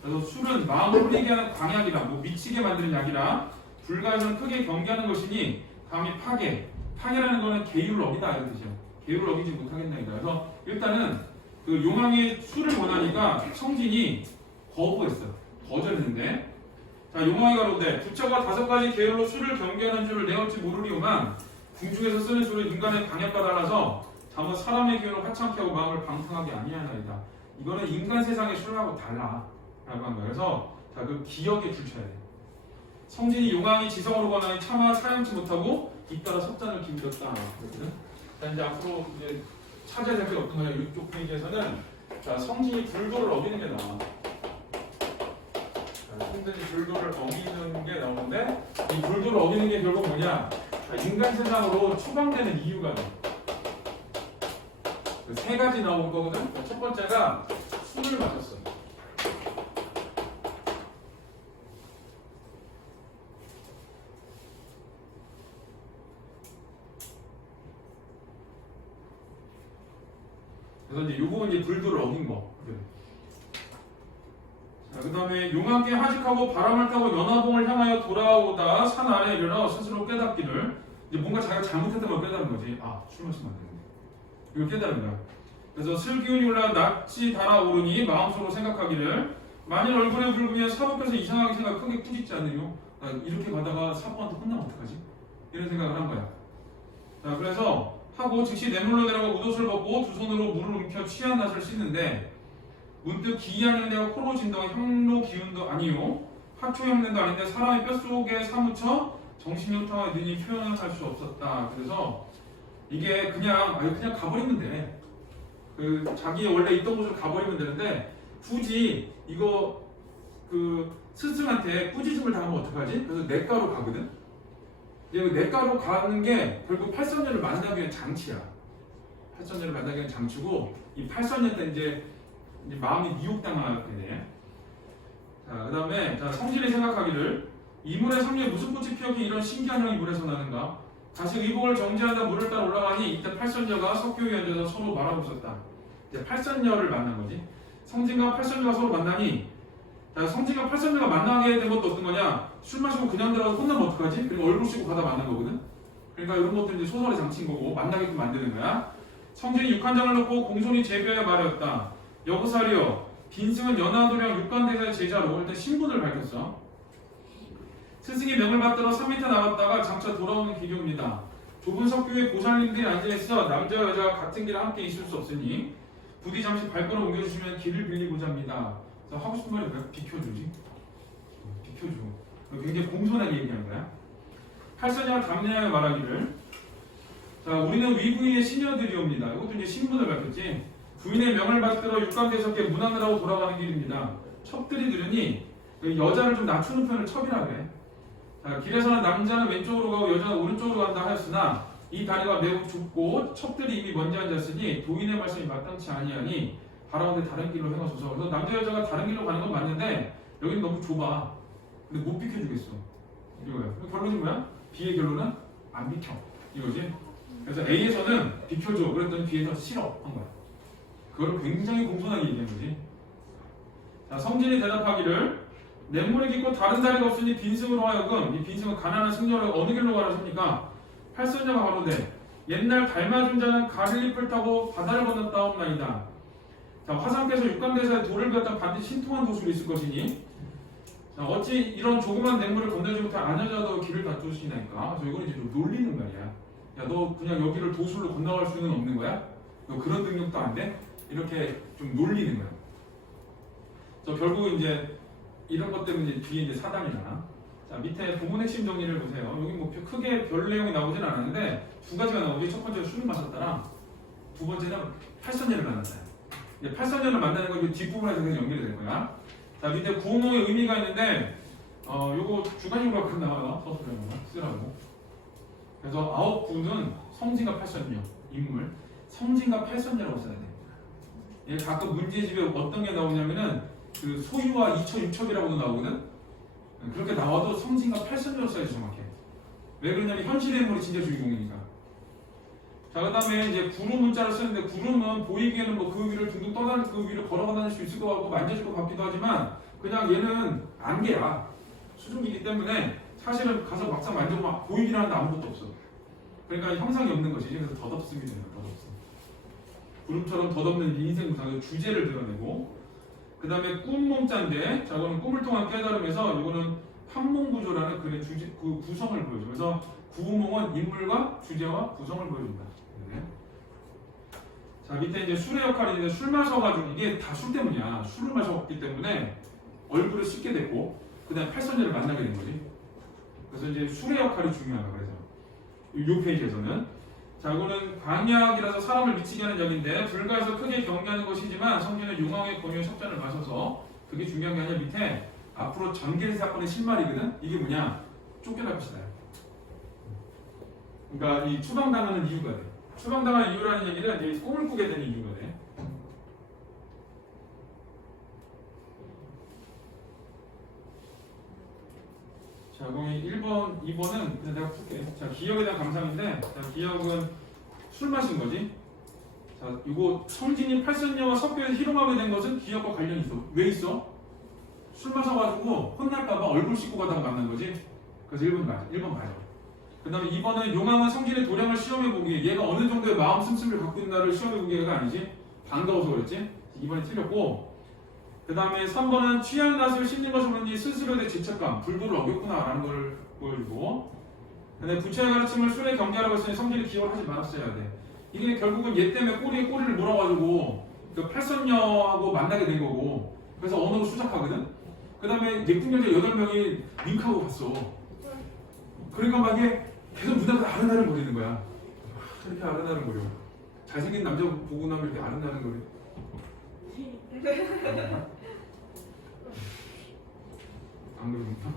그래서 술은 마음을 흐리게 하는 광약이라, 미치게 만드는 약이라 불가에서는 크게 경계하는 것이니 감히 파괴라는 거는 계율을 어기다 이런 뜻이야. 계율을 어기지 못하겠나이다. 그래서 일단은 그 용왕이 술을 원하니까 성진이 거절했는데, 자, 용왕이 가로되 부처가 5가지 계율로 술을 경계하는 줄을 내 어찌 모르리오만 궁중에서 쓰는 술은 인간의 강약과 달라서 다만 사람의 기운을 화창케 하고 마음을 방탕하게 아니하나이다. 이거는 인간 세상의 술하고 달라 라고 한 거예요. 그래서 자, 그 기억에 줄쳐야 돼. 성진이 용왕이 지성으로 권하니 차마 사양치 못하고 잇따라 석잔을 기울였다. 그랬거든. 자, 이제 앞으로 이제 찾아야 될 게 어떤 거냐. 이쪽 페이지에서는 자, 성진이 불도를 어기는 게 나와. 성진이 불도를 어기는 게 나오는데 이 불도를 어기는 게 결국 뭐냐? 자, 인간 세상으로 추방되는 이유가 돼. 세 가지 나올 거거든. 첫 번째가 술을 마셨어. 그래서 이제 요거 이제 불도를 어긴 거. 자, 그 다음에 용왕께 하직하고 바람을 타고 연화봉을 향하여 돌아오다 산 아래에 이르러 스스로 깨닫기를 이제 뭔가 자기가 잘못했던 걸 깨달은 거지. 아, 술 마시면 안 되는데. 이걸 깨달은 거야. 그래서 슬기운이 올라 낯이 달아오르니 마음속으로 생각하기를 만일 얼굴에 붉으면 사부께서 이상하게 생각 크게 꾸짖지 않으며 이렇게 가다가 사부한테 혼나면 어떡하지? 이런 생각을 한 거야. 자, 그래서 하고 즉시 냇물로 내려가 웃옷을 벗고 두 손으로 물을 움켜 취한 낯을 씻는데 문득 기이한 내가 코로 진동한 향로 기운도 아니요 학초 향냄도 아닌데 사람의 뼛속에 사무쳐 정신이 호탕하게 느니 표현을 할 수 없었다. 그래서 이게 그냥 가버리면 돼. 그 자기의 원래 있던 곳으로 가버리면 되는데 굳이 이거 그 스승한테 꾸짖음을 당하면 어떡하지? 그래서 냇가로 가거든. 냇가로 가는 게 결국 팔선녀를 만나기 위한 장치야. 팔선녀를 만나기 위한 장치고 이 팔선녀 때 이제 마음이 미혹당하게. 자, 그다음에 성질이 생각하기를 이 물에 성리에 무슨 꽃이 피었기에 이런 신기한 향이 물에서 나는가? 다시 의복을 정지하다 물을 따라 올라가니 이때 팔선녀가 석교 위에 앉아서 서로 말하고 있었다. 이제 팔선녀를 만난 거지. 성진과 팔선녀가 서로 만나니 자, 성진과 팔선녀가 만나게 된 것도 어떤 거냐? 술 마시고 그냥 들어가서 혼나면 어떡하지? 그리고 얼굴 씻고 가다 만난 거거든. 그러니까 이런 것들 이제 소설의 장치인 거고 만나게끔 만드는 거야. 성진이 육한장을 놓고 공손히 제비하여 말하였다. 여보사리여, 빈승은 연하도령 육관대사의 제자로 일단 신분을 밝혔어. 스승이 명을 받들어 3m 나갔다가 장차 돌아오는 기교입니다. 좁은 석교에 보살님들이 앉아있어 남자와 여자가 같은 길에 함께 있을 수 없으니 부디 잠시 발걸음 옮겨주시면 길을 빌리고자 합니다. 그래서 하고 싶은 말이 뭐야? 비켜주지. 비켜줘. 굉장히 공손하게 얘기하는 거야. 팔선녀가 담례하여 말하기를 자, 우리는 위부인의 시녀들이옵니다. 이것도 이제 신분을 밝혔지. 부인의 명을 받들어 육관대석께 문안을 하고 돌아가는 길입니다. 첩들이 들으니 여자를 좀 낮추는 편을 첩이라고 해. 자, 길에서는 남자는 왼쪽으로 가고 여자는 오른쪽으로 간다 하였으나 이 다리가 매우 좁고 첩들이 이미 먼저 앉았으니 도인의 말씀이 마땅치 아니하니 바라오되 다른 길로 행하소서. 그래서 남자 여자가 다른 길로 가는 건 맞는데 여기는 너무 좁아. 근데 못 비켜주겠어. 이거야. 결론이 뭐야? B의 결론은 안 비켜. 이거지. 그래서 A에서는 비켜줘. 그랬더니 B에서 싫어 한 거야. 그걸 굉장히 공손하게 얘기한 거지. 자, 성진이 대답하기를 냇물이 깊고 다른 다리가 없으니 빈승으로 하여금 이 빈승은 가난한 승려를 어느 길로 가라 합니까? 팔선녀가 가로되 옛날 달맞은 자는 가릴잎을 타고 바다를 건넜다옵나이다. 자, 화상께서 육관대사에 돌을 베었다 반드시 신통한 도술이 있을 것이니 자, 어찌 이런 조그만 냇물을 건너지 못한 아녀자도 길을 다투시나이까? 그래서 이건 이제 좀 놀리는 말이야. 야, 너 그냥 여기를 도술로 건너갈 수는 없는 거야? 너 그런 능력도 안 돼? 이렇게 좀 놀리는 거야. 그래서 결국 이제 이런 것 때문에 이제 뒤에 이제 사단이나 자, 밑에 부분 핵심 정리를 보세요. 여기 뭐 크게 별 내용이 나오진 않았는데 두 가지가 나오지. 첫 번째는 술을 마셨다랑 두 번째는 팔선녀를 만났다. 팔선녀를 만나는 건 뒷부분에서 계속 연결이 될 거야. 자, 밑에 구호몽의 의미가 있는데 요거 주관식으로 가끔 나와요. 서술에 쓰라고. 그래서 9구는 성진과 팔선녀 인물 성진과 팔선녀라고 써야 됩니다. 얘 가끔 문제집에 어떤 게 나오냐면은 그 소유와 이첩, 육첩이라고도 나오거든. 그렇게 나와도 성진과 팔선녀로 써야지 정확해. 왜 그러냐면 현실의 인물이 진짜 주인공이니까. 자, 그 다음에 이제 구름 문자를 쓰는데 구름은 보이기에는 뭐 그 위를 둥둥 떠다니 그 위를 걸어가 다닐 수 있을 것 같고 만져질 것 같기도 하지만 그냥 얘는 안개야. 수증기이기 때문에 사실은 가서 막상 만져보면 보이긴 하는데 아무것도 없어. 그러니까 형상이 없는 것이지. 그래서 덧없음이 되는 거야. 덧없음. 구름처럼 덧없는 인생 구상의 주제를 드러내고 그 다음에 꿈몽자인데 자, 이거는 꿈을 통한 깨달음에서 이거는 판몽구조라는 글의 주제, 그 구성을 보여줘. 그래서 구몽은 인물과 주제와 구성을 보여준다. 네. 자 밑에 이제 술의 역할이 이제 술 마셔가지고 이게 다 술 때문이야. 술을 마셨기 때문에 얼굴을 씻게 됐고 그다음 팔선녀를 만나게 된 거지. 그래서 이제 술의 역할이 중요하다 그래서 이 페이지에서는 자 이거는 광약이라서 사람을 미치게 하는 역인데 불가에서 크게 경계하는 것이지만 성진은 용왕의 권유의 석잔을 마셔서 그게 중요한 게 아니라 밑에 앞으로 전개 사건의 실마리거든. 이게 뭐냐? 쫓겨날 것이다. 그러니까 이 추방당하는 이유가 돼. 추방당하는 이유라는 얘기는 이제 꿈을 꾸게 되는 이유가 돼. 자, 거기 1번, 2번은 그냥 내가 풀게. 자, 기억에 대한 감상인데, 자, 기억은 술 마신 거지. 자, 이거 성진이 팔선녀와 섞여서 희롱하게 된 것은 기억과 관련이 있어. 왜 있어? 술 마셔가지고 혼날까봐 얼굴 씻고 가다가 만난 거지. 그래서 1번 맞아. 1번 맞아. 그 다음에 2번은 용왕은 성진의 도량을 시험해보기. 얘가 어느 정도의 마음 씀씀을 갖고 있나를 시험해보기가 아니지. 반가워서 그랬지. 2번이 틀렸고. 그 다음에 3번은 취한 낯을 씻는 것을 보니 스스로에 대해 죄책감, 불도를 어겼구나라는 걸 보여주고. 근데 부처의 가르침을 술에 경계하라고 했으니 성질이 기억을 하지 말았어야 돼. 이게 결국은 얘 때문에 꼬리에 꼬리를 물어가지고 그 팔선녀하고 만나게 된 거고. 그래서 언어로 수작하거든. 그 다음에 예쁜 여자 8명이 링크하고 갔어. 그러니까 막 이게 계속 눈앞에 아른아른 거리는 거야. 이렇게 아른아른 거려. 잘생긴 남자 보고 나면 이렇게 아른아른 거려. 안 그러니까.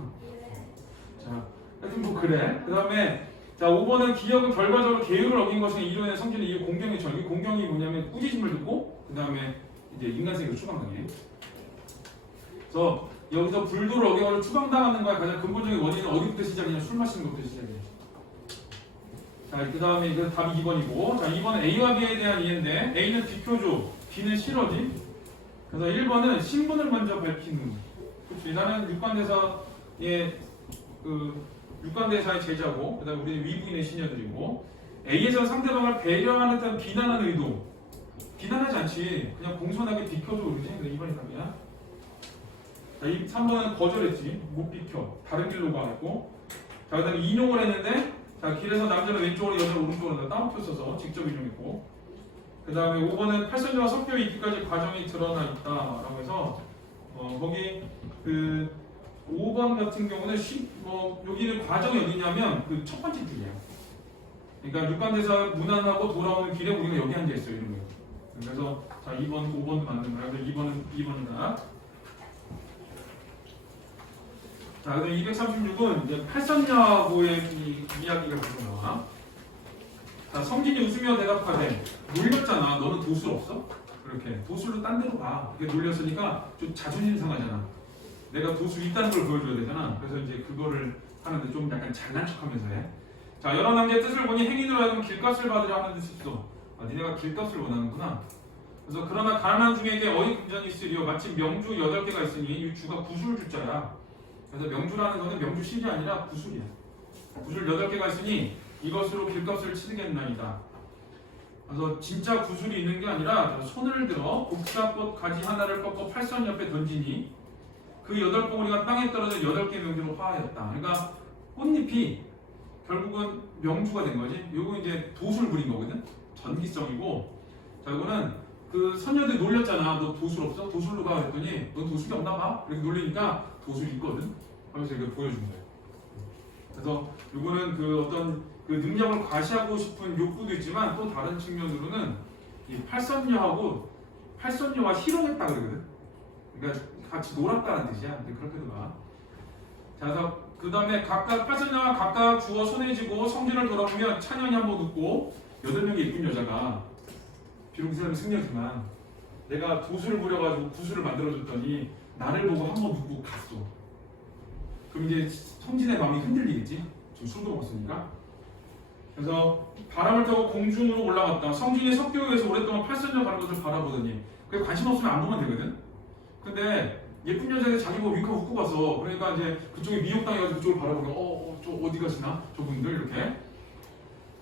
자, 하여튼 뭐 그래. 그 다음에 자 5번은 기억은 결과적으로 계율을 어긴 것은 이론의 성질의 이유 공경의 전이 공경이 뭐냐면 꾸짖음을 듣고 그 다음에 이제 인간세계로 추방당해. 그래서 여기서 불도를 어겨서 추방당하는 거야 가장 근본적인 원인은 어디부터 시작이냐? 술 마시는 것부터 시작이야. 자, 그 다음에 이건 답이 2번이고 자 2번은 A와 B에 대한 이해인데 A는 비표조, B는 실어지. 그래서 1번은 신분을 먼저 밝히는. 그렇지. 나는 육관대사의 육관대사의 제자고, 그다음에 우리는 위부인의 시녀들이고, A에서 상대방을 배려하는 듯한 비난하는 의도. 비난하지 않지. 그냥 공손하게 비켜줘 그러지. 그래서 2번이 답이야. 자, 3번은 거절했지. 못 비켜. 다른 길로 가고. 자, 그다음에 인용을 했는데, 자 길에서 남자는 왼쪽으로 여자는 오른쪽으로 따옴표 써서 직접 인용했고. 그 다음에 5번은 팔선녀와 섞여 있기까지 과정이 드러나 있다라고 해서 거기 그 5번 같은 경우는 여기는 과정이 어디냐면 그 첫 번째 줄이에요. 그러니까 육관대사 문안하고 돌아오는 길에 우리가 여기 앉아 있어요. 이런 거. 그래서 자 2번, 5번도 맞는 거야. 그래서 2번이다. 자, 그다음 236은 이제 팔선녀하고의 이야기가 계속 나와. 자, 성진이 웃으며 대답하되 놀렸잖아. 너는 도술 없어? 그렇게 도술로 딴 데로 가. 이렇게 놀렸으니까 좀 자존심 상하잖아. 내가 도술 있다는 걸 보여줘야 되잖아. 그래서 이제 그거를 하는데 좀 약간 잘난 척하면서 해. 자, 여러 남자의 뜻을 보니 행인으로 하여금 길값을 받으려 하는 뜻이 있어. 아, 니네가 길값을 원하는구나. 그래서 그러나 가난한 중에게 어이 금전이 있으리요. 마침 명주 8개가 있으니 이 주가 구술 주자야. 그래서 명주라는 거는 명주실이 아니라 구술이야. 구술 8개가 있으니 이것으로 길값을 치르겠나이다. 그래서 진짜 구슬이 있는 게 아니라 손을 들어 복사꽃 가지 하나를 꺾어 팔선 옆에 던지니 그 8봉우리가 땅에 떨어져 8개 명주로 화하였다. 그러니까 꽃잎이 결국은 명주가 된 거지. 요거 이제 도술 부린 거거든. 전기성이고. 자, 이거는 그 선녀들 놀렸잖아. 너 도술 없어? 도술로 가 그랬더니 너 도술이 없나 봐? 이렇게 놀리니까 도술이 있거든. 하면서 이걸 보여준 거예요. 그래서 요거는 그 어떤 그 능력을 과시하고 싶은 욕구도 있지만 또 다른 측면으로는 이 팔선녀와 희롱했다 그러거든. 그러니까 같이 놀았다는 뜻이야. 근데 그렇게도 봐. 자, 그래서 그 다음에 각각 팔선녀와 각각 주어 손에 쥐고 성진을 돌아보면 찬연이 한번 웃고 8명의 예쁜 여자가 비록 이 사람이 승려지만 내가 도술을 부려가지고 구슬을 만들어줬더니 나를 보고 한번 웃고 갔어. 그럼 이제 성진의 마음이 흔들리겠지? 지금 술도 먹었으니까. 그래서 바람을 타고 공중으로 올라갔다. 성진이 석교에서 오랫동안 팔선녀 가는 것을 바라보더니 그게 관심 없으면 안 보면 되거든? 근데 예쁜 여자애들 자기 보고 윙크 웃고 가서 그러니까 이제 그쪽에 미혹당해가지고 그쪽을 바라보고 저 어디 가시나? 저분들 이렇게.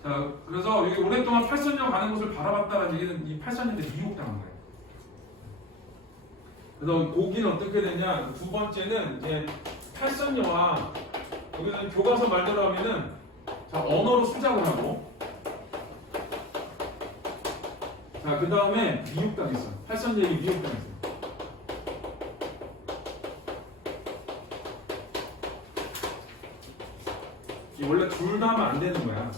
자, 그래서 여기 오랫동안 팔선녀 가는 곳을 바라봤다는 얘기는 이 팔선녀한테 미혹당한 거예요. 그래서 거기는 어떻게 되냐? 두 번째는 이제 팔선녀와 여기는 교과서 말대로 하면은 자, 언어로 수작을 하고 자, 자, 그 다음에 미혹당했어. 팔선제기 미혹당했어. 원래 둘 다 하면 안 되는 거야.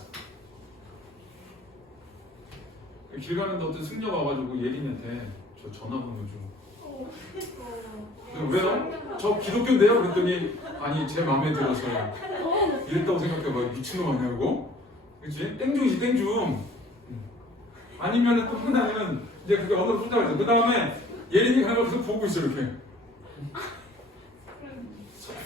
길 가는데 어떤 승려가 와가지고 예린이한테 저 전화번호 좀. 왜요? 저 기독교인데요? 그랬더니 아니 제 마음에 들어서 이랬다고 생각해봐. 미친놈 아니냐고? 그치? 땡중이지 땡중. 아니면 또 하나는 이제 그게 언어로 푼다고 했어. 그 다음에 예린이 가는 거 계속 보고 있어 이렇게.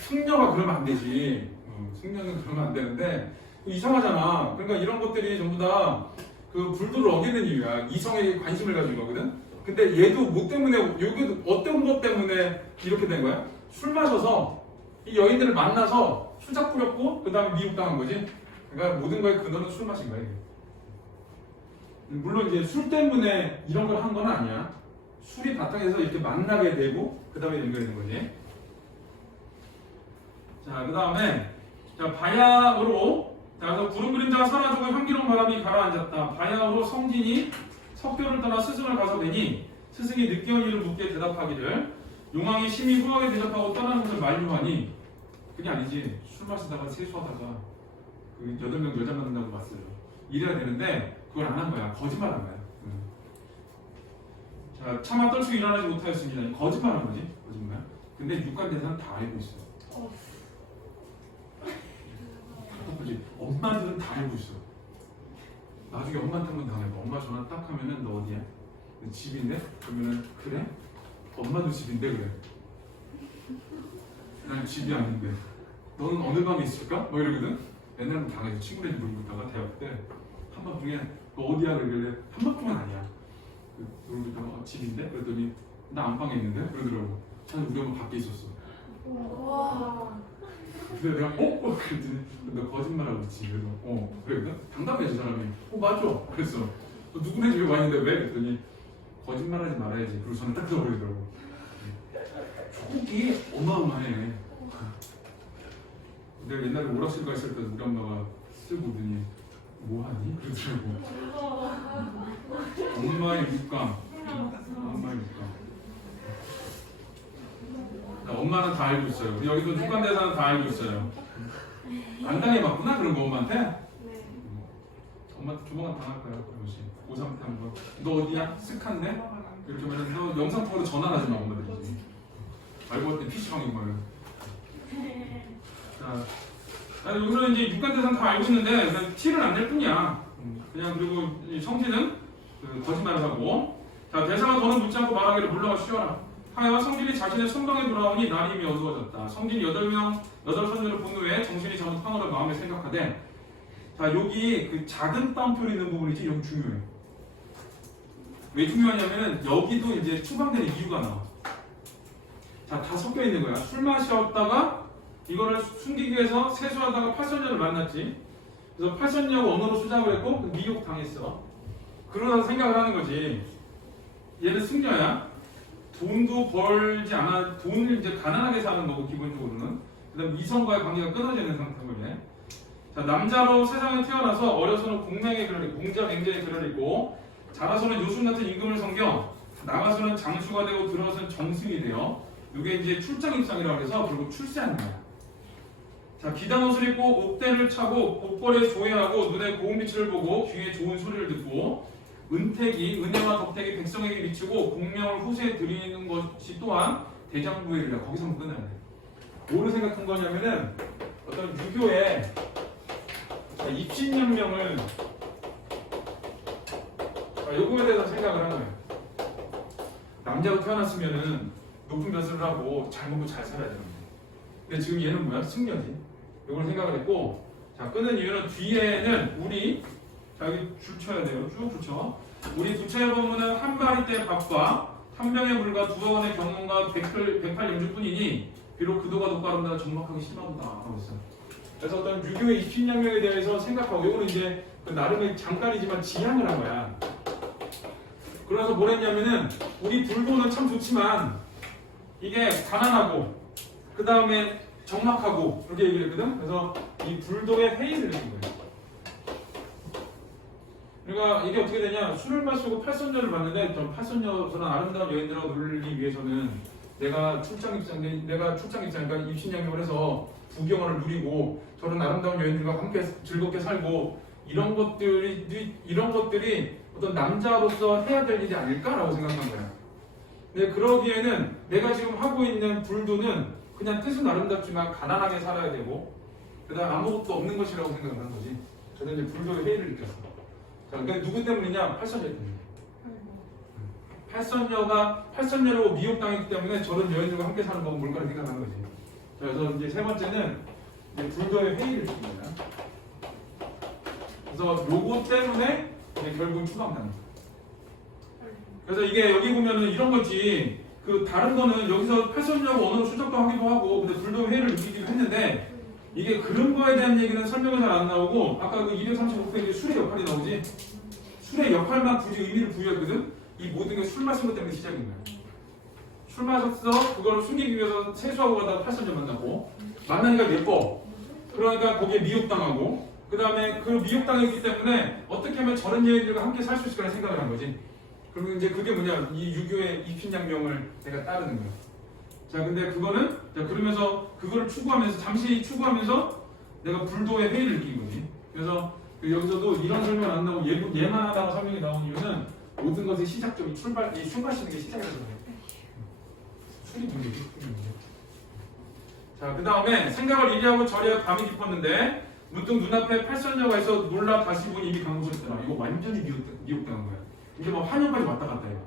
승려가 그러면 안 되지. 승려는 그러면 안 되는데 이상하잖아. 그러니까 이런 것들이 전부 다 그 불도를 어기는 이유야. 이성에게 관심을 가진 거거든. 근데 얘도 뭐 때문에 여기도 어떤 것 때문에 이렇게 된 거야? 술 마셔서 이 여인들을 만나서 수작 부렸고 그 다음에 미혹당한 거지. 그러니까 모든 거의 근원은 술 마신 거야. 이게. 물론 이제 술 때문에 이런 걸 한 건 아니야. 술이 바탕에서 이렇게 만나게 되고 그 다음에 연결되는 거지. 자, 그 다음에 자 바야흐로 자, 그래서 구름 그림자가 사라지고 향기로운 바람이 가라앉았다. 바야흐로 성진이 석교를 떠나 스승을 가서 뵈니 스승이 늦게 온 일을 묻게 대답하기를 용왕이 심히 후하게 대접하고 떠나는 것을 만류하니 그게 아니지. 술 마시다가 세수하다가 그 8명 여자 만난다고 봤어요. 이래야 되는데 그걸 안 한 거야. 거짓말한 거야. 자, 차마 떨치고 일어나지 못하였습니다. 거짓말한 거지. 거짓말. 근데 육관대사는 다 알고 있어. 그지? 엄마들은 다 알고 있어. 나중에 엄마한테 한번 당해봐. 엄마 전화 딱 하면은 너 어디야? 집인데? 그러면은 그래? 엄마도 집인데 그래. 난 집이 아닌데. 너는 어느 방에 있을까? 뭐 이러거든. 옛날에 당해서 친구들이 놀고 있다가 대학 때 한밤 중에 너 어디야? 그러길래 한밤 동안 아니야. 놀고 있다가 집인데? 그랬더니 나 안방에 있는데? 그러더라고. 사실 우리 엄마 밖에 있었어. 근데 내가 그랬더니 너 거짓말하고 있지. 그래서 그래? 당당해 저 사람이. 맞아. 그랬어. 너 누구네 집에 와 있는데 왜? 그랬더니 거짓말하지 말아야지. 그리고 저는 딱 들어버리더라고. 촉이 어마어마해. 내가 옛날에 오락실 가 있을 때 우리 엄마가 쓰고 오더니 뭐하니? 그러더라고. 엄마의 육감. 엄마의 육감. 엄마는 다 알고 있어요. 여기도 육관대사는 다 알고 있어요. 안 당해봤구나 그런 거 엄마한테? 네. 엄마한테 조만간 당할 거야. 그러지. 고3 때 한번 너 어디야? 쓱한데? 이렇게 하면 너 영상통화로 전화를 하지 마 엄마들이. 알고 봤더니 PC방인 거예요. 자, 아니 오늘은 이제 육관대사는 다 알고 있는데 그냥 티를 안 낼 뿐이야. 그냥 그리고 성진은 거짓말을 하고. 자, 대사가 더는 묻지 않고 말하기를 물러가 쉬어라. 하여 성진이 자신의 손방에 돌아오니 날이 이미 어두워졌다. 성진이 8선녀를 본 후에 정신이 잘못 황홀한 마음에 생각하되 자 여기 그 작은 따옴표로 있는 부분이지 여기 중요해. 왜 중요하냐면은 여기도 이제 추방되는 이유가 나와. 자 다 섞여 있는 거야. 술 마셨다가 이거를 숨기기 위해서 세수하다가 팔선녀를 만났지. 그래서 팔선녀가 언어로 수작을 했고 미혹 당했어. 그러다 생각을 하는 거지. 얘는 승려야. 돈도 벌지 않아, 돈을 이제 가난하게 사는 거고, 기본적으로는. 그 다음 이성과의 관계가 끊어지는 상태인 거네. 자, 남자로 세상에 태어나서 어려서는 공명의 글을 읽고, 공자 맹자의 글을 읽고, 자라서는 요술 같은 임금을 섬겨, 나가서는 장수가 되고, 들어서는 정승이 되어, 이게 이제 출장 입상이라고 해서 결국 출세하는 거야. 자, 기단 옷을 입고, 옥대를 차고, 옷걸이에 조회하고, 눈에 고운 빛을 보고, 귀에 좋은 소리를 듣고, 은택이, 은혜와 덕택이 백성에게 미치고 공명을 후세에 드리는 것이 또한 대장부의 일이라. 거기서 끝나야 돼. 뭐를 생각한 거냐면은 어떤 유교의 입신양명을 요금에 대해서 생각을 한 거예요. 남자가 태어났으면은 높은 벼슬을 하고 잘 먹고 잘 살아야 되는 거예요. 근데 지금 얘는 뭐야? 승려지. 요걸 생각을 했고, 자, 끄는 이유는 뒤에는 우리 자, 여기 줄 쳐야 돼요. 쭉 줄 쳐. 우리 부처의 법문은 한 마리떼 밥과 한 병의 물과 2억원의 경문과 108영주뿐이니 비록 그도가 높고 아름다워 정막하기 심하도다 하고 있어요. 그래서 어떤 유교의 입신양명에 대해서 생각하고, 이거는 이제 그 나름의 잠깐이지만 지향을 한 거야. 그래서 뭘 했냐면은 우리 불도는 참 좋지만 이게 가난하고 그 다음에 정막하고 이렇게 얘기를 했거든. 그래서 이 불도의 회의를 해준 거예요. 그러니까 이게 어떻게 되냐? 술을 마시고 팔선녀를 봤는데 저 팔선녀 저런 아름다운 여인들하고 놀기 위해서는 내가 출장 입장이니까 입신양명을 해서 부경을 누리고 저런 아름다운 여인들과 함께 즐겁게 살고 이런 것들이 어떤 남자로서 해야 될 일이 아닐까라고 생각한 거야. 근데 그러기에는 내가 지금 하고 있는 불도는 그냥 뜻은 아름답지만 가난하게 살아야 되고 그다음 아무것도 없는 것이라고 생각을 하는 거지. 저는 이제 불도의 회의를 느꼈어. 자, 근데 누구 때문이냐? 팔선녀 때문에. 팔선녀로 미혹당했기 때문에 저런 여인들과 함께 사는 건 뭘까 생각하는 거지. 자, 그래서 이제 세 번째는 이제 불도의 회의를 느낍니다. 그래서 요거 때문에 이제 결국은 추방당한 거야. 그래서 이게 여기 보면은 이런 거지. 그 다른 거는 여기서 팔선녀하고 언어로 추적도 하기도 하고 근데 불도의 회의를 느끼기도 했는데 이게 그런 거에 대한 얘기는 설명이 잘 안 나오고 아까 그 235페이지에 술의 역할이 나오지. 술의 역할만 굳이 의미를 부여했거든. 이 모든 게 술 마신 것 때문에 시작인 거야. 술 마셨어. 그걸 숨기기 위해서 세수하고 가다가 팔선녀 만나고 만나니까 예뻐. 그러니까 거기에 미혹당하고 그 다음에 그 미혹당했기 때문에 어떻게 하면 저런 여인들과 함께 살 수 있을까 생각을 한 거지. 그리고 이제 그게 뭐냐 이 유교의 입신양명을 내가 따르는 거야. 자 근데 그거는 자 그러면서 그거를 추구하면서 잠시 추구하면서 내가 불도의 회의를 느낀 거지. 그래서 여기서도 이런 설명 안 나오고 얘만 하다가 설명이 나온 이유는 모든 것의 시작점이 술 마시는 게 시작이라서 그래. 술이 문제지. 자 그 다음에 생각을 이리하고 저리하고 밤이 깊었는데 문득 눈앞에 팔선녀가 있어 놀라 다시 보니 이미 강구셨더라. 이거 완전히 미혹당한 거야. 이게 뭐 한여까지 왔다 갔다 해요.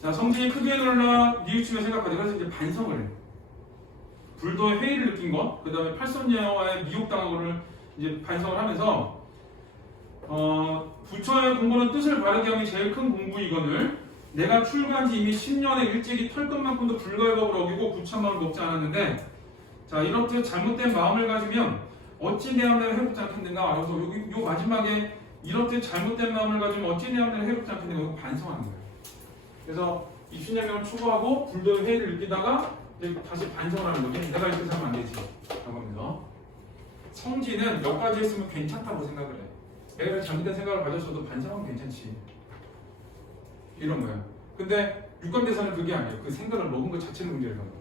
자 성진이 크게 놀라 뉘우치며 생각하지. 그래서 이제 반성을 해. 불도의 회의를 느낀 것, 그 다음에 팔선녀와의 미혹당한 거를 이제 반성을 하면서 부처의 공부는 뜻을 바르게 함이 제일 큰 공부이거늘 내가 출가한 지 이미 10년의 일찍이 털끝만큼도 불가역을 어기고 부처마음을 먹지 않았는데 자 이렇듯 잘못된 마음을 가지면 어찌 내 안을 해롭지 않겠는가. 그래서 요 마지막에 이렇듯 잘못된 마음을 가지면 어찌 내 안을 해롭지 않겠는가 반성하는 거예요. 그래서 입신양명을 추구하고 불도의 회의를 느끼다가 이제 다시 반성을 하는 거지. 내가 이렇게 살면 안 되지. 라고 하면서 성지는 여기까지 했으면 괜찮다고 생각을 해. 내가 잘못된 생각을 가졌어도 반성하면 괜찮지. 이런 거야. 근데 육감대사는 그게 아니에요. 그 생각을 먹은 것 자체는 문제라는 거야.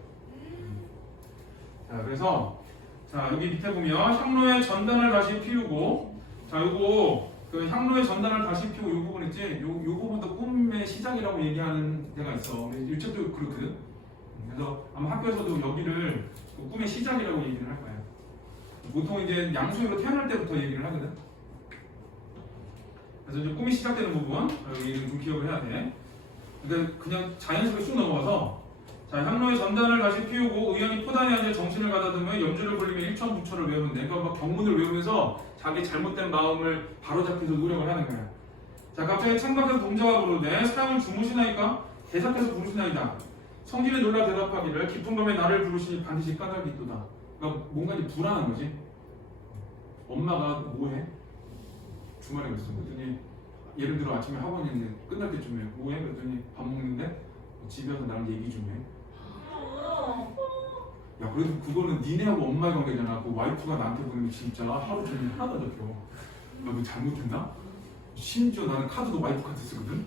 자, 그래서 자 여기 밑에 보면 향로의 전단을 다시 피우고 자 요거 그 향로의 전단을 다시 피우고 요 부분 있지? 요 부분도 꿈의 시작이라고 얘기하는 데가 있어. 일책도 그렇거든. 그래서 아마 학교에서도 여기를 그 꿈의 시작이라고 얘기를 할 거야. 보통 이제 양수로 태어날 때부터 얘기를 하거든. 그래서 이제 꿈이 시작되는 부분 여기는 좀 기억을 해야 돼. 근데 그냥 자연스럽게 쑥 넘어가서 자 향로의 전단을 다시 피우고 의연히 포단에 앉아 정신을 가다듬으며 염주를 벌리며 일천부처를 외우면 돼. 그러니까 막 경문을 외우면서 자기 잘못된 마음을 바로잡기 위해서 노력을 하는 거야. 자 갑자기 창밖에서 동자가 부르되 사람은 주무시나이까? 대사께서 부르시나이다. 성질에 놀라 대답하기를 깊은 밤에 나를 부르시니 반드시 까닭이있도다. 그러니까 뭔가 이제 불안한 거지. 엄마가 뭐해? 주말에 그랬어. 그랬더니 예를 들어 아침에 학원 있는데 끝날 때쯤에 뭐해? 그랬더니 밥 먹는데 집에 와서 나랑 얘기 좀 해. 야 그래도 그거는 니네하고 엄마의 관계잖아. 그 와이프가 나한테 보내면 진짜 하루 종일 하나도 안 잡혀. 나 뭐 잘못했나? 심지어 나는 카드도 와이프 카드 쓰거든?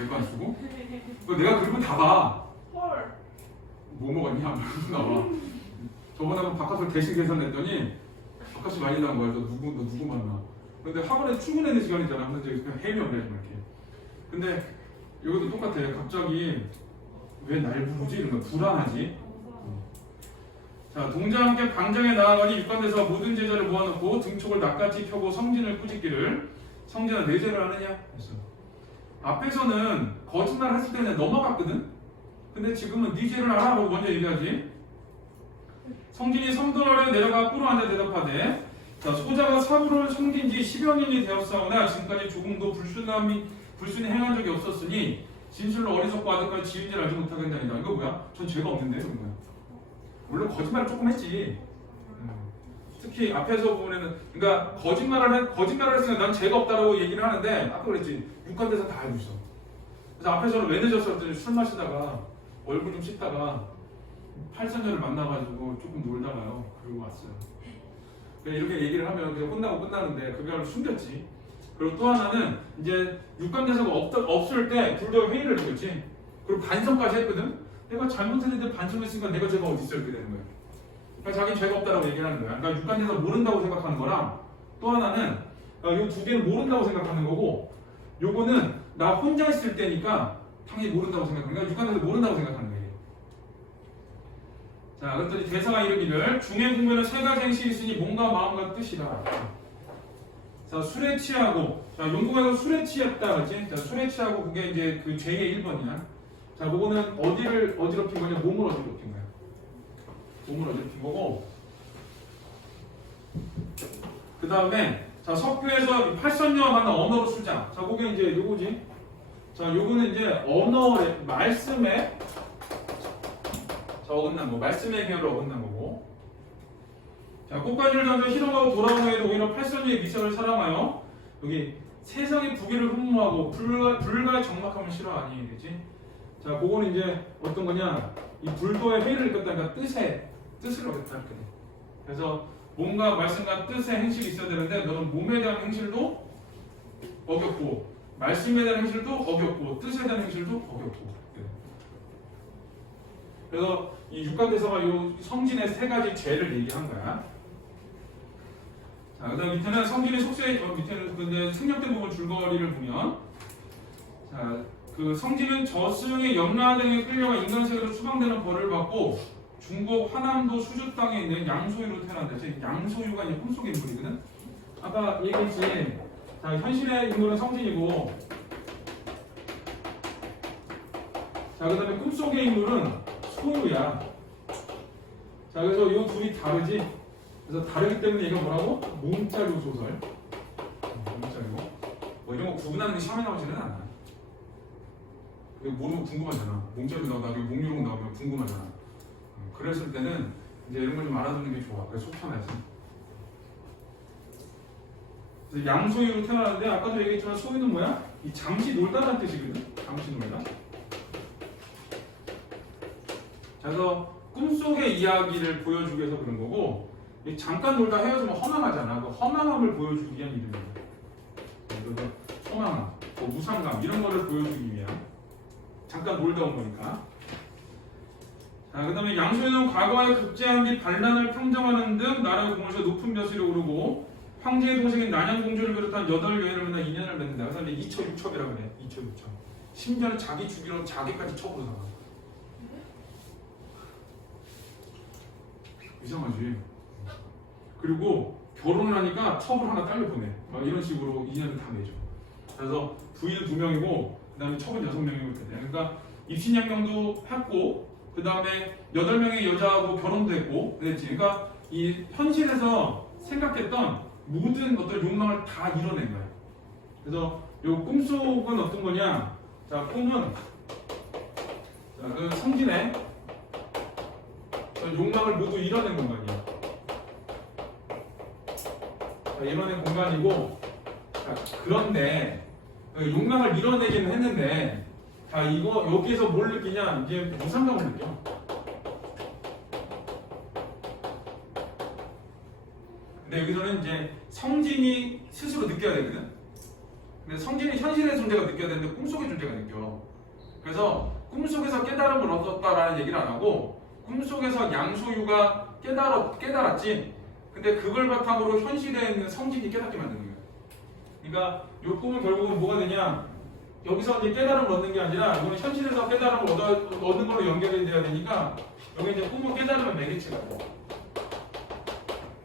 내가 안 쓰고? 내가 그러면 다 봐. 뭐 먹었냐? 나와. 저번에 한번 바깥으로 대신 계산했더니 바깥이 많이 나온 거야. 너 누구 만나? 근데 학원에 출근해야 될 시간이잖아. 그래서 이제 그냥 해명을 해 이렇게. 근데 여기도 똑같아. 갑자기 왜 날 부르지? 이런 거 불안하지? 자, 동자와 함께 방장에 나아가니 육관에서 모든 제자를 모아놓고 등촉을 낱같이 펴고 성진을 꾸짖기를 성진아 내죄를 하느냐? 했어. 앞에서는 거짓말 했을 때는 넘어갔거든? 근데 지금은 네 죄를 알아라고 먼저 얘기하지. 성진이 성도 아래 내려가 꿇어 앉아 대답하되 자, 소자가 사부를 섬긴 지 10여 년이 되었사오나 지금까지 조금도 불순히 행한 적이 없었으니 진실로 어리석고 아득한 지은지를 알지 못하겠나이다. 이거 뭐야? 전 죄가 없는데? 이런 거야. 물론 거짓말을 조금 했지. 특히 앞에서 보면은 그러니까 거짓말을 했으면 난 죄가 없다라고 얘기를 하는데 아까 그랬지. 육관대사 다 알고 있어. 그래서 앞에서는 왜 늦었어? 했더니 술 마시다가 얼굴 좀 씻다가 팔선녀를 만나가지고 조금 놀다가요. 그러고 왔어요. 이렇게 얘기를 하면 그냥 혼나고 끝나는데 그걸 숨겼지. 그리고 또 하나는 이제 육감대사가 없을 때 둘 다 회의를 했겠지. 그리고 반성까지 했거든. 내가 잘못했는데 반성했으니까 내가 죄가 어디 있어 이렇게 되는 거야. 그러니까 자기 죄가 없다라고 얘기를 하는 거야. 그러니까 육감대사 모른다고 생각하는 거랑 또 하나는 이 두 개는 모른다고 생각하는 거고 요거는 나 혼자 있을 때니까 당연히 모른다고 생각하는 거야. 육감대사 모른다고 생각하는 거야. 자, 그랬더니 대사가 이르기를 중에 국면은 세 가지 행실이 있으니 몸과 마음과 뜻이라. 자, 술에 취하고, 자, 용궁에서 술에 취했다, 그렇지? 자, 술에 취하고 그게 이제 그 죄의 1번이야. 자, 그거는 어디를 어지럽힌 거냐? 몸을 어지럽힌 거야. 몸을 어지럽힌 거고. 그 다음에, 자, 석교에서 팔선녀와 만난 언어로 수장. 자, 그게 이제 요거지. 자, 요거는 이제 언어의 말씀에 어긋난 거, 말씀의 계열을 어긋난 거고. 자, 꽃가지를 던져 희롱하고 돌아온 후에도 오히려 팔선유의 미션을 사랑하여 여기 세상의 부귀를 흠모하고 불가의 적막함을 싫어하니, 그렇지? 자, 그거는 이제 어떤 거냐? 이 불도의 회의를 이끌다니까 뜻을 어겼다 이렇게 돼. 그래서 몸과 말씀과 뜻의 행실이 있어야 되는데 너는 몸에 대한 행실도 어겼고, 말씀에 대한 행실도 어겼고, 뜻에 대한 행실도 어겼고. 그래서 이 육감대사가 요 성진의 세 가지 죄를 얘기한 거야. 자, 그다음 밑에는 성진의 속세 밑에는 근데 생략된 부분 줄거리를 보면, 자, 그 성진은 저승의 염라 등에 끌려가 인간 세계로 추방되는 벌을 받고 중국 하남도 수주 땅에 있는 양소유로 태어난다. 양소유가 이제 꿈속의 인물이거든. 아까 얘기했지. 자, 현실의 인물은 성진이고, 자, 그다음에 꿈속의 인물은 소유야. 자, 그래서 이 둘이 다르지. 그래서 다르기 때문에 얘가 뭐라고? 몽자료 소설. 몽자료. 뭐 이런 거 구분하는 게 시험에 나오지는 않아. 이거 모르면 궁금하잖아. 몽자료 나오면 몽유록 나오면 궁금하잖아. 그랬을 때는 이제 이런 걸 좀 알아두는 게 좋아. 그래서 속 편해서. 그래서 양소유로 태어나는데 아까도 얘기했지만 소유는 뭐야? 이 잠시 놀다라는 뜻이거든. 잠시 놀다. 그래서 꿈속의 이야기를 보여주기 위해서 그런 거고, 잠깐 놀다 헤어지면 허망하잖아. 그 허망함을 보여주기 위한 이름이야. 그래서 허망함, 뭐 무상감 이런 거를 보여주기 위한 잠깐 놀다 온 거니까. 자, 그 다음에 양소유는 과거의 급제한 뒤 반란을 평정하는 등 나라의 공을 세워 높은 벼슬에 오르고 황제의 동생인 난양공주를 비롯한 8여인을 만나 인연을 맺는다. 그래서 이제 2처6첩이라고 그래. 2처6첩. 심지어는 자기 죽이로 자기까지 첩으로 나가. 이상하지. 그리고 결혼을 하니까 첩을 하나 딸려 보내. 막 이런 식으로 인연을 다 맺어. 그래서 부인은 2명이고 그 다음에 첩은 6명이고 그래. 그러니까 입신양명도 했고 그 다음에 8명의 여자하고 결혼도 했고 그랬지. 그러니까 이 현실에서 생각했던 모든 어떤 욕망을 다 이뤄낸 거야. 그래서 요 꿈속은 어떤 거냐? 자, 꿈은 자, 그 성진의 욕망을 모두 이뤄낸 공간이야. 자, 이뤄낸 공간이고, 자, 그런데 욕망을 이뤄내기는 했는데, 자, 이거 여기에서 뭘 느끼냐? 이제 무상감을 느껴. 근데 여기서는 이제 성진이 스스로 느껴야 되거든. 근데 성진이 현실의 존재가 느껴야 되는데 꿈속의 존재가 느껴. 그래서 꿈속에서 깨달음을 얻었다라는 얘기를 안 하고 꿈속에서 양소유가 깨달았지. 근데 그걸 바탕으로 현실에 있는 성진이 깨닫게 만드는 거야. 그러니까 이 꿈은 결국은 뭐가 되냐? 여기서 이제 깨달음을 얻는 게 아니라 이거는 현실에서 깨달음을 얻는 걸로 연결이 돼야 되니까 여기 이제 꿈은 깨달음의 매개체가 돼.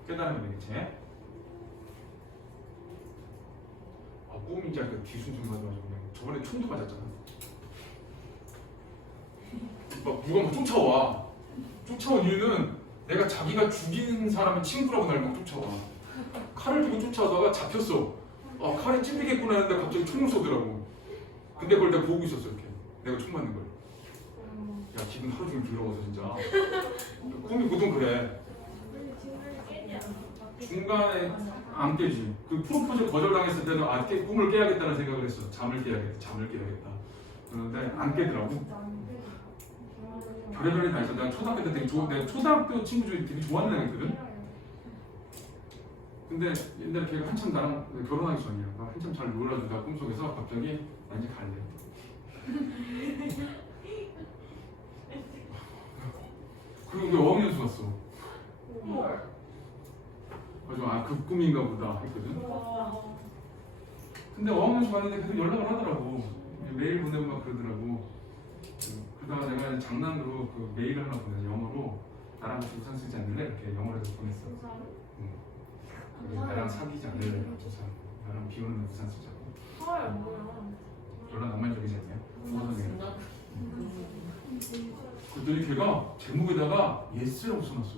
깨달음의 매개체. 꿈이 진짜 그 뒤숭숭 맞아가지고 저번에 총도 맞았잖아. 막 누가 막 쫓아온 이유는 내가 자기가 죽인 사람의 친구라고 날 막 쫓아와. 칼을 들고 쫓아오다가 잡혔어. 아, 칼이 찔리겠구나 했는데 갑자기 총을 쏘더라고. 근데 그걸 내가 보고 있었어. 이렇게 내가 총 맞는 걸. 야, 기분 하루 종일 더러워서 진짜. 꿈이 보통 그래. 중간에 안 깨지. 그 프로포즈 거절당했을 때는 꿈을 깨야겠다는 생각을 했어. 잠을 깨야겠다. 그런데 안 깨더라고. 별의별이 다 있어. 내가 초등학교 때 되게 내가 초등학교 친구 중에 되게 좋아하는 애가 있거든. 근데 옛날에 걔가 한참 나랑 결혼하기 전이야. 나 한참 잘 놀아주다 꿈속에서 갑자기 나 이제 갈래. 그리고 왜 어학연수 갔어? 맞아, 아 그 꿈인가 보다 했거든. 근데 어학연수 갔는데 계속 연락을 하더라고. 메일 보내고 막 그러더라고. 그러다가 내가 이제 장난으로 그 메일을 하나 보내 영어로 나랑 같이 우산 쓰지 않을래? 이렇게 영어로 해서 보냈어. 나랑 사귀지 않을래? 나랑 비 오는 날 우산 쓰자고. 연락 낭만적이지 않냐? 우산이랑. 그랬더니 걔가 제목에다가 예스라고 써놨어.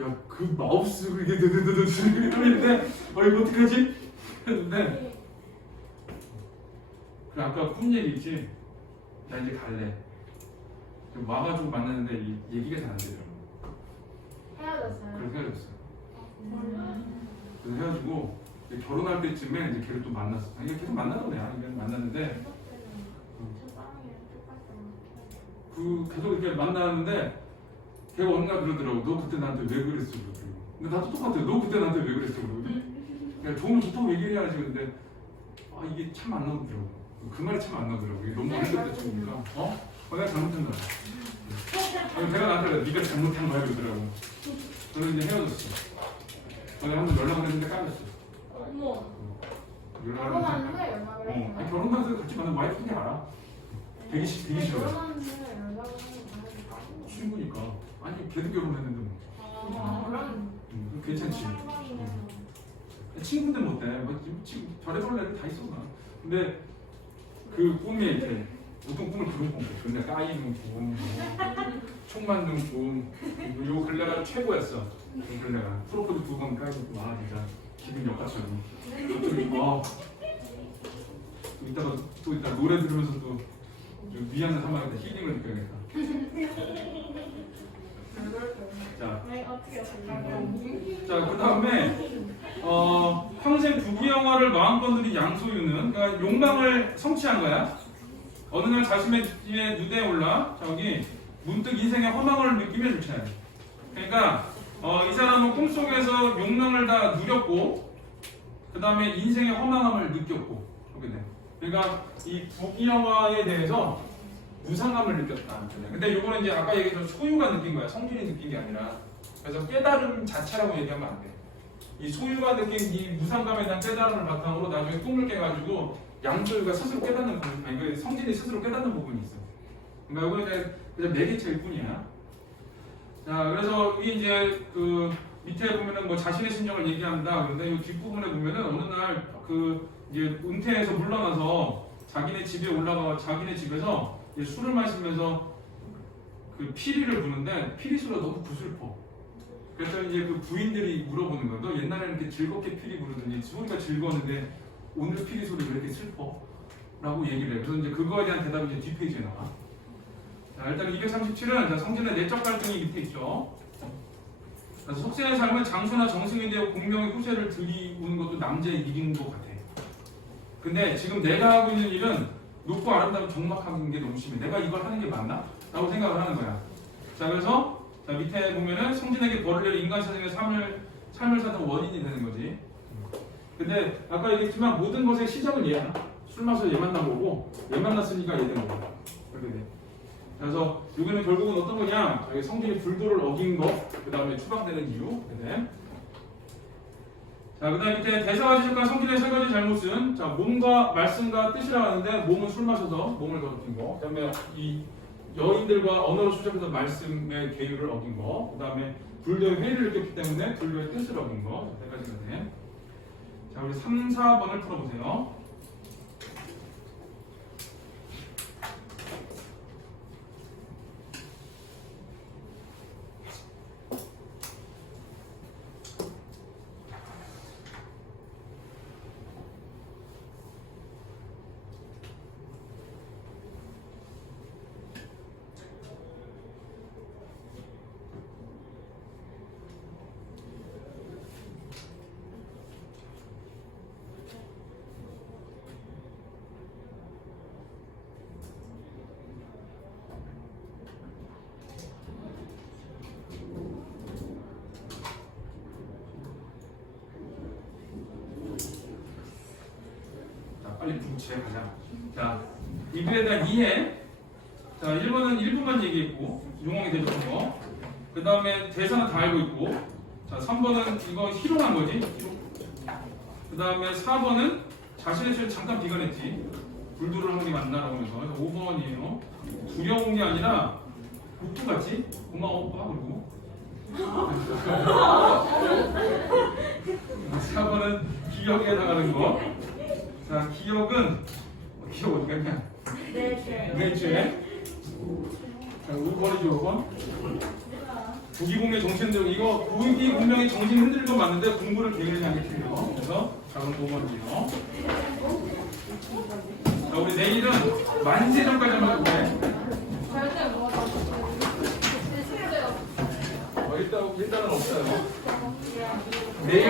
야, 그 마우스 이게 이러는데 이거 어떡하지? 했는데 그 아까 꿈 얘기 있지? 나 이제 갈래. 와가지고 만났는데 얘기가 잘 안 되더라고. 헤어졌어요? 그래서 헤어졌어. 그래서 헤어지고 결혼할 때쯤에 이제 걔를 또 만났어. 아니 계속 만나던 애야. 그냥 만났는데 그 계속 이렇게 만나는데 걔가 어느 날 그러더라고. 너 그때 나한테 왜 그랬어? 그러더라고. 근데 나도 똑같아요. 너 그때 나한테 왜 그랬어? 그러거든. 그냥 좋으면 좋다고 얘기를 해야지. 근데 아 이게 참 안 나오더라고. 그 말이 참 안 나오더라고. 이게 너무 어렸을 때 친구니까. 내가 잘못한 거야. 아니, 내가 나한테 그래. 네가 잘못한 거야 그러더라고. 그래서 이제 헤어졌어. 내가 한번 연락을 했는데 까였어. 어머. 결혼하는데 연락을 했어요? 아니, 결혼하면서 같이 만난 와이프인지 알아. 되게 싫어. 결혼하는데 연락을 하는 거야? 친구니까. 아니 걔도 결혼했는데 뭐. 그런 괜찮지. 친구인데 못돼. 뭐 지금 별의별 애들 다 있어 나. 근데 그 꿈이 이렇게 보통 꿈을 그런 꿈. 근데 까이는 꿈, 총 맞는 꿈. 요 근래가 최고였어. 요 근래가 프로포즈 2번 까이는 꿈. 아 진짜 기분 역같처럼. 또 이따 노래 들으면서 또 위안을 삼아야겠다. 힐링을 느껴야겠다. 자, 그 다음에 평생 부귀 영화를 마음껏 누린 양소유는 그러니까 욕망을 성취한 거야. 어느 날 자신의 누대에 올라 저기 문득 인생의 허망을 느끼며 좋잖아요. 그러니까 이 사람은 꿈속에서 욕망을 다 누렸고 그 다음에 인생의 허망함을 느꼈고 그렇게 돼. 그러니까 이 부귀 영화에 대해서 무상함을 느꼈다. 근데 이거는 이제 아까 얘기했던 소유가 느낀 거야. 성질이 느낀 게 아니라. 그래서 깨달음 자체라고 얘기하면 안 돼. 이 소유가 느낀 이 무상감에 대한 깨달음을 바탕으로 나중에 꿈을 깨가지고 양소유가 스스로 깨닫는 부분, 아니 그 성질이 스스로 깨닫는 부분이 있어. 그러니까 이거는 이제 그냥 매개체일 뿐이야. 자, 그래서 이게 이제 그 밑에 보면은 뭐 자신의 심정을 얘기한다. 근데 이 뒷부분에 보면은 어느 날 그 이제 은퇴해서 물러나서 자기네 집에 올라가 자기네 집에서 술을 마시면서 그 피리를 부는데 피리 소리가 너무 구슬퍼. 그래서 이제 그 부인들이 물어보는 거야. 너 옛날에는 이렇게 즐겁게 피리 부르더니 소리가 즐거웠는데 오늘 피리 소리 왜 이렇게 슬퍼? 라고 얘기를 해. 그래서 이제 그거에 대한 대답이 이제 뒷페이지에 나와. 자, 일단 237은 성진의 내적 갈등이 밑에 있죠. 그래서 속세의 삶은 장수나 정승이 되어 공명의 후세를 들이우는 것도 남자의 일인 것 같아. 근데 지금 내가 하고 있는 일은 높고 아름답고 적막한 게 너무 심해. 내가 이걸 하는 게 맞나? 라고 생각을 하는 거야. 자, 그래서 자, 밑에 보면은 성진에게 벌을 내리 인간 세상의 삶을 사는 원인이 되는 거지. 근데 아까 얘기했지만 모든 것의 시작은 얘야. 술 마셔서 얘 만난 거고 얘 만났으니까 얘 된 거고. 그렇게 돼. 그래서 여기는 결국은 어떤 거냐? 성진이 불도를 어긴 거, 그 다음에 추방되는 이유. 네. 자, 그 다음에 밑에 대사와 지적과 성질의 세 가지 잘못은 자, 몸과 말씀과 뜻이라고 하는데 몸은 술 마셔서 몸을 더럽힌 거, 그 다음에 이 여인들과 언어로 수작해서 말씀의 계율을 어긴 거, 그 다음에 불교의 회의를 느꼈기 때문에 불교의 뜻을 어긴 거, 세 가지가 돼. 자, 우리 3, 4번을 풀어보세요. 빨리 집에 가자. 자, 이거에 대한 이해. 자, 1번은 1분만 얘기했고 용어에 대해서 거. 그 다음에 대사는 다 알고 있고. 자, 3번은 이거 희롱한 거지. 그 다음에 4번은 자신의 죄를 잠깐 비관했지. 불도를 하는 게 맞나라고 하면서. 5번이에요. 두려운 게 아니라 복도 같지? 고마워 오빠 그러고. 4번은 기억에 해당하는 거. 자, 기억 어디 갔냐? 내 죄. 자, 5번이죠, 5번. 부기공의 정신들 이거 부기공명의 정신 흔들린 건 맞는데 공부를 게으르지 않게 틀려. 그래서 작은 5번이요. 자, 우리 내일은 만세전까지 한번 해볼게. 절대 뭐 일단은 없어요. 내일